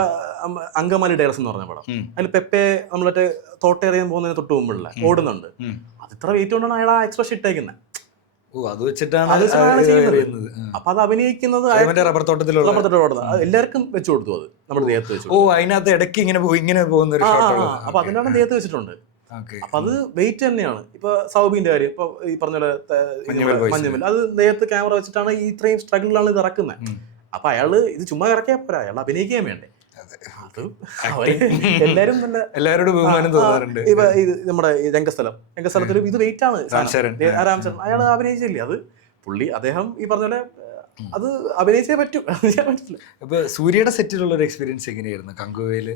അങ്കമാലി ഡയറസ് എന്ന് പറഞ്ഞ പടം, അതിൽ പെപ്പെ നമ്മളെ തോട്ടേറിയാൻ പോകുന്നതിന് തൊട്ട് മുമ്പുള്ള ഓടുന്നുണ്ട്. അത് ഇത്ര വെയിറ്റ് കൊണ്ടാണ് അയാൾ ആ എക്സ്പ്രഷൻ ഇട്ടേക്കുന്നത്. അപ്പൊ അത് അഭിനയിക്കുന്നത് റബ്ബർ തോട്ടത്തിലുള്ള എല്ലാവർക്കും വെച്ചു കൊടുത്തു. അത് നമ്മുടെ ദേഹത്ത് വെച്ചു. അതിനകത്ത് ഇടയ്ക്ക് ഇങ്ങനെ പോകുന്ന. അപ്പൊ അതിനാണ് ദേഹത്ത് വെച്ചിട്ടുണ്ട്. അപ്പൊ അത് വെയിറ്റ് തന്നെയാണ്. ഇപ്പൊ സൗബിന്റെ കാര്യം, ഇപ്പൊ ഈ പറഞ്ഞ പോലെ മഞ്ഞുമൽ, അത് ദേഹത്ത് ക്യാമറ വെച്ചിട്ടാണ് ഈ ഇത്രയും സ്ട്രഗിളിലാണ് ഇത് ഇറക്കുന്നത്. അപ്പൊ അയാള് ഇത് ചുമ്മാ ഇറക്കിയാ പോരാ, അയാൾ അഭിനയിക്കാൻ വേണ്ടേ. എല്ലാരും നല്ല എല്ലാവരോടും ബഹുമാനം തോന്നാറുണ്ട്. ഇപ്പൊ നമ്മുടെ രംഗസ്ഥലത്തിലും ഇത് വെയിറ്റ് ആണ്. രാംചരൺ അയാൾ അഭിനയിച്ചില്ലേ, അത് പുള്ളി അദ്ദേഹം ഈ പറഞ്ഞ പോലെ അത് അഭിനയിച്ചേ പറ്റൂ. അപ്പൊ സൂര്യയുടെ സെറ്റിലുള്ള ഒരു എക്സ്പീരിയൻസ് എങ്ങനെയായിരുന്നു കങ്കുവയില്?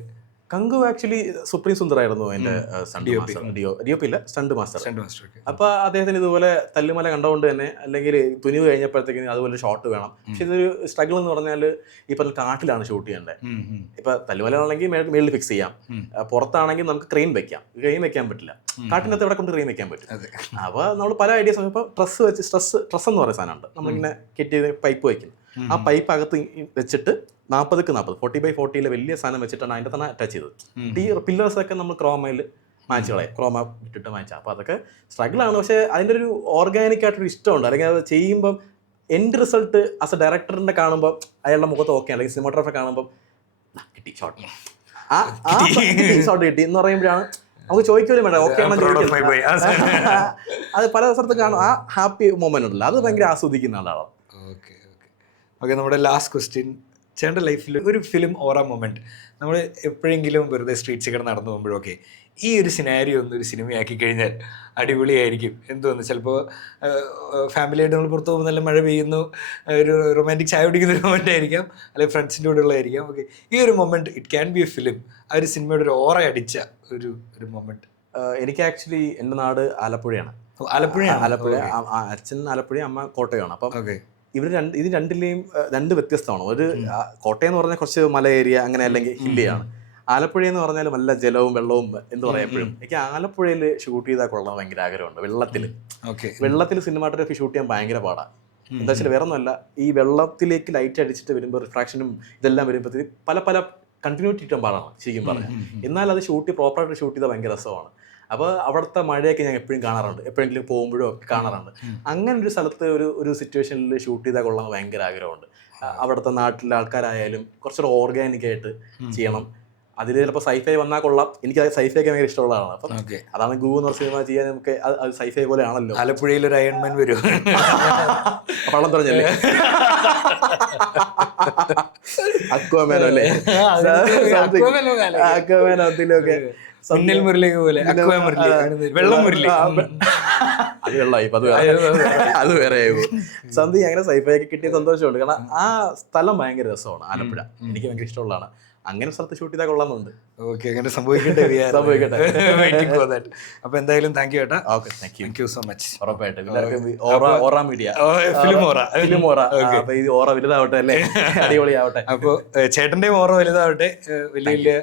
കങ്കു ആക്ച്വലി സുപ്രീം സുന്ദറായിരുന്നു അതിന്റെ സ്റ്റണ്ട് മാസ്റ്റർ. അപ്പൊ അദ്ദേഹത്തിന് ഇതുപോലെ തല്ലുമല കണ്ടുകൊണ്ട് തന്നെ, അല്ലെങ്കിൽ തുനിവ് കഴിഞ്ഞപ്പോഴത്തേക്കും അതുപോലെ ഷോട്ട് വേണം. പക്ഷെ ഇതൊരു സ്ട്രഗിൾ എന്ന് പറഞ്ഞാൽ ഈ പറഞ്ഞ കാട്ടിലാണ് ഷൂട്ട് ചെയ്യേണ്ടത്. ഇപ്പൊ തല്ലുമല ആണെങ്കിൽ മേളിൽ ഫിക്സ് ചെയ്യാം, പുറത്താണെങ്കിൽ നമുക്ക് ക്രെയിൻ വെക്കാൻ പറ്റില്ല. കാട്ടിനകത്ത് എവിടെ കൊണ്ട് ക്രെയിൻ വെക്കാൻ പറ്റും. അപ്പൊ നമ്മൾ പല ഐഡിയാസ്, ഇപ്പൊ ട്രസ് എന്ന് പറയുന്ന സാധനമുണ്ട്, നമ്മളിങ്ങനെ കെട്ടി പൈപ്പ് വയ്ക്കും. ആ പൈപ്പ് അകത്ത് വെച്ചിട്ട് 40x40 വലിയ സാധനം വെച്ചിട്ടാണ് അതിൻ്റെ തന്നെ അറ്റാച്ച് ചെയ്തത്. ഈ പില്ലേഴ്സൊക്കെ നമ്മൾ ക്രോമയിൽ ക്രോമ ഇട്ടിട്ട് മാച്ചാം. അപ്പോൾ അതൊക്കെ സ്ട്രഗിളാണ്. പക്ഷേ അതിൻ്റെ ഒരു ഓർഗാനിക് ആയിട്ടൊരു ഇഷ്ടമുണ്ട്. അല്ലെങ്കിൽ അത് ചെയ്യുമ്പം എൻഡ് റിസൾട്ട് ആസ് എ ഡയറക്ടറിൻ്റെ കാണുമ്പോൾ അയാളുടെ മുഖത്ത് ഓക്കെ, അല്ലെങ്കിൽ സിനിമാറ്റോഗ്രാഫർ കാണുമ്പോൾ കിട്ടി ഷോട്ട്, ഷോട്ട് കിട്ടി എന്ന് പറയുമ്പോഴാണ് നമുക്ക് ചോദിക്കലും വേണ്ട ഓക്കെ ആണോ ചോദിക്കുന്നത്. അത് പല സ്ഥലത്തും കാണും. ആ ഹാപ്പി മൊമെന്റ് ഉണ്ടല്ലോ, അത് ഭയങ്കര ആസ്വദിക്കുന്ന ആളാണ്. ഓക്കെ, നമ്മുടെ ലാസ്റ്റ് ക്വസ്റ്റ്യൻ. ചേട്ടൻ്റെ ലൈഫിൽ ഒരു ഫിലിം ഓറ മൊമെൻറ്റ്, നമ്മൾ എപ്പോഴെങ്കിലും വെറുതെ സ്ട്രീറ്റ്സിൽ കിടന്ന് നടന്നു പോകുമ്പോഴൊക്കെ ഈ ഒരു സിനാരിയോ ഒന്ന് ഒരു സിനിമയാക്കി കഴിഞ്ഞാൽ അടിപൊളിയായിരിക്കും എന്തോന്ന്. ചിലപ്പോൾ ഫാമിലിയായിട്ട് നമ്മൾ പുറത്ത് പോകുമ്പോൾ നല്ല മഴ പെയ്യുന്നു, ഒരു റൊമാൻറ്റിക് ചായ കുടിക്കുന്ന ഒരു മൊമെൻ്റ് ആയിരിക്കാം, അല്ലെങ്കിൽ ഫ്രണ്ട്സിൻ്റെ കൂടെ ഉള്ളതായിരിക്കാം. ഓക്കെ, ഈ ഒരു moment it can be A film. ആ ഒരു സിനിമയുടെ ഒരു ഓറ അടിച്ച ഒരു മൊമെൻറ്റ്. എനിക്ക് ആക്ച്വലി എൻ്റെ നാട് ആലപ്പുഴയാണ്. ആലപ്പുഴ, അച്ഛൻ ആലപ്പുഴ, അമ്മ കോട്ടയമാണ്. അപ്പം ഇത് രണ്ടിലെയും രണ്ട് വ്യത്യസ്തമാണ്. ഒരു കോട്ടയം എന്ന് പറഞ്ഞാൽ കുറച്ച് മല ഏരിയ അങ്ങനെ അല്ലെങ്കിൽ ഹില്ലിയാണ്. ആലപ്പുഴ എന്ന് പറഞ്ഞാൽ നല്ല ജലവും വെള്ളവും എന്ന് പറയാം എപ്പോഴും. എനിക്ക് ആലപ്പുഴയിൽ ഷൂട്ട് ചെയ്താൽ കൊള്ളാൻ ഭയങ്കര ആഗ്രഹമുണ്ട്. വെള്ളത്തിൽ സിനിമാറ്റോഗ്രാഫി ഷൂട്ട് ചെയ്യാൻ ഭയങ്കര പാടാണ്. എന്താ വെച്ചാൽ വേറെ ഒന്നുമല്ല, ഈ വെള്ളത്തിലേക്ക് ലൈറ്റ് അടിച്ചിട്ട് വരുമ്പോൾ റിഫ്രാക്ഷനും ഇതെല്ലാം വരുമ്പോഴത്തേക്ക് പല കണ്ടിന്യൂറ്റി കിട്ടാൻ പാടാണ് ശരിക്കും പറഞ്ഞാൽ. എന്നാൽ അത് പ്രോപ്പറായിട്ട് ഷൂട്ട് ചെയ്താൽ ഭയങ്കര രസമാണ്. അപ്പോൾ അവിടുത്തെ മഴയൊക്കെ ഞാൻ എപ്പോഴും കാണാറുണ്ട്, എപ്പോഴെങ്കിലും പോകുമ്പോഴും ഒക്കെ കാണാറുണ്ട്. അങ്ങനെ ഒരു സ്ഥലത്ത് ഒരു സിറ്റുവേഷനിൽ ഷൂട്ട് ചെയ്താൽ കൊള്ളാൻ ഭയങ്കര ആഗ്രഹമുണ്ട്. അവിടുത്തെ നാട്ടിലെ ആൾക്കാരായാലും കുറച്ചുകൂടെ ഓർഗാനിക്കായിട്ട് ചെയ്യണം. അതിൽ ചിലപ്പോൾ സൈഫൈ വന്നാൽ കൊള്ളാം. എനിക്ക് അത് സൈഫൈ ഒക്കെ ഭയങ്കര ഇഷ്ടമുള്ളതാണ്. അപ്പം അതാണ് ഗൂ എന്ന് പറഞ്ഞ സിനിമ ചെയ്യാൻ നമുക്ക് അത് സൈഫൈ പോലെ ആണല്ലോ. ആലപ്പുഴയിൽ ഒരു അയൺമാൻ വരും, വള്ളം തുറഞ്ഞല്ലേ, അക്വാമാനോ അല്ലേ, അക്വാമാനോ അതിലൊക്കെ മിന്നൽ മുരളി പോലെ വെള്ളം മുരളി, അത് വെള്ളമായി. ഇപ്പൊ അത് വേറെ സംതിങ്. അങ്ങനെ സൈഫൈ ഒക്കെ കിട്ടിയ സന്തോഷമുണ്ട്. കാരണം ആ സ്ഥലം ഭയങ്കര രസമാണ് ആലപ്പുഴ, എനിക്ക് ഭയങ്കര ഇഷ്ടമുള്ളതാണ്. അങ്ങനെ സ്ഥലത്ത് ഷൂട്ട് ചെയ്താൽ കൊള്ളാമെന്നുണ്ട്. ഓക്കെ, അങ്ങനെ സംഭവിക്കട്ടെ. അപ്പൊ എന്തായാലും താങ്ക് യു ഏട്ടാ. Okay, thank you so much. ഉറപ്പായിട്ടും എല്ലാവർക്കും ഓറ മീഡിയ ഫിലിമോറ അപ്പൊ ഇത് ഓറ വലുതാവട്ടെ അല്ലേ, അടിപൊളിയാവട്ടെ. അപ്പൊ ചേട്ടന്റെയും ഓറ വലുതാവട്ടെ, വലിയ വലിയ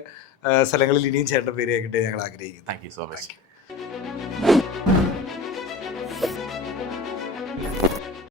സ്ഥലങ്ങളിൽ ഇനിയും ചേട്ടൻ്റെ പേര് കേൾക്കട്ടെ ഞങ്ങൾ ആഗ്രഹിക്കുന്നു. Thank you so much.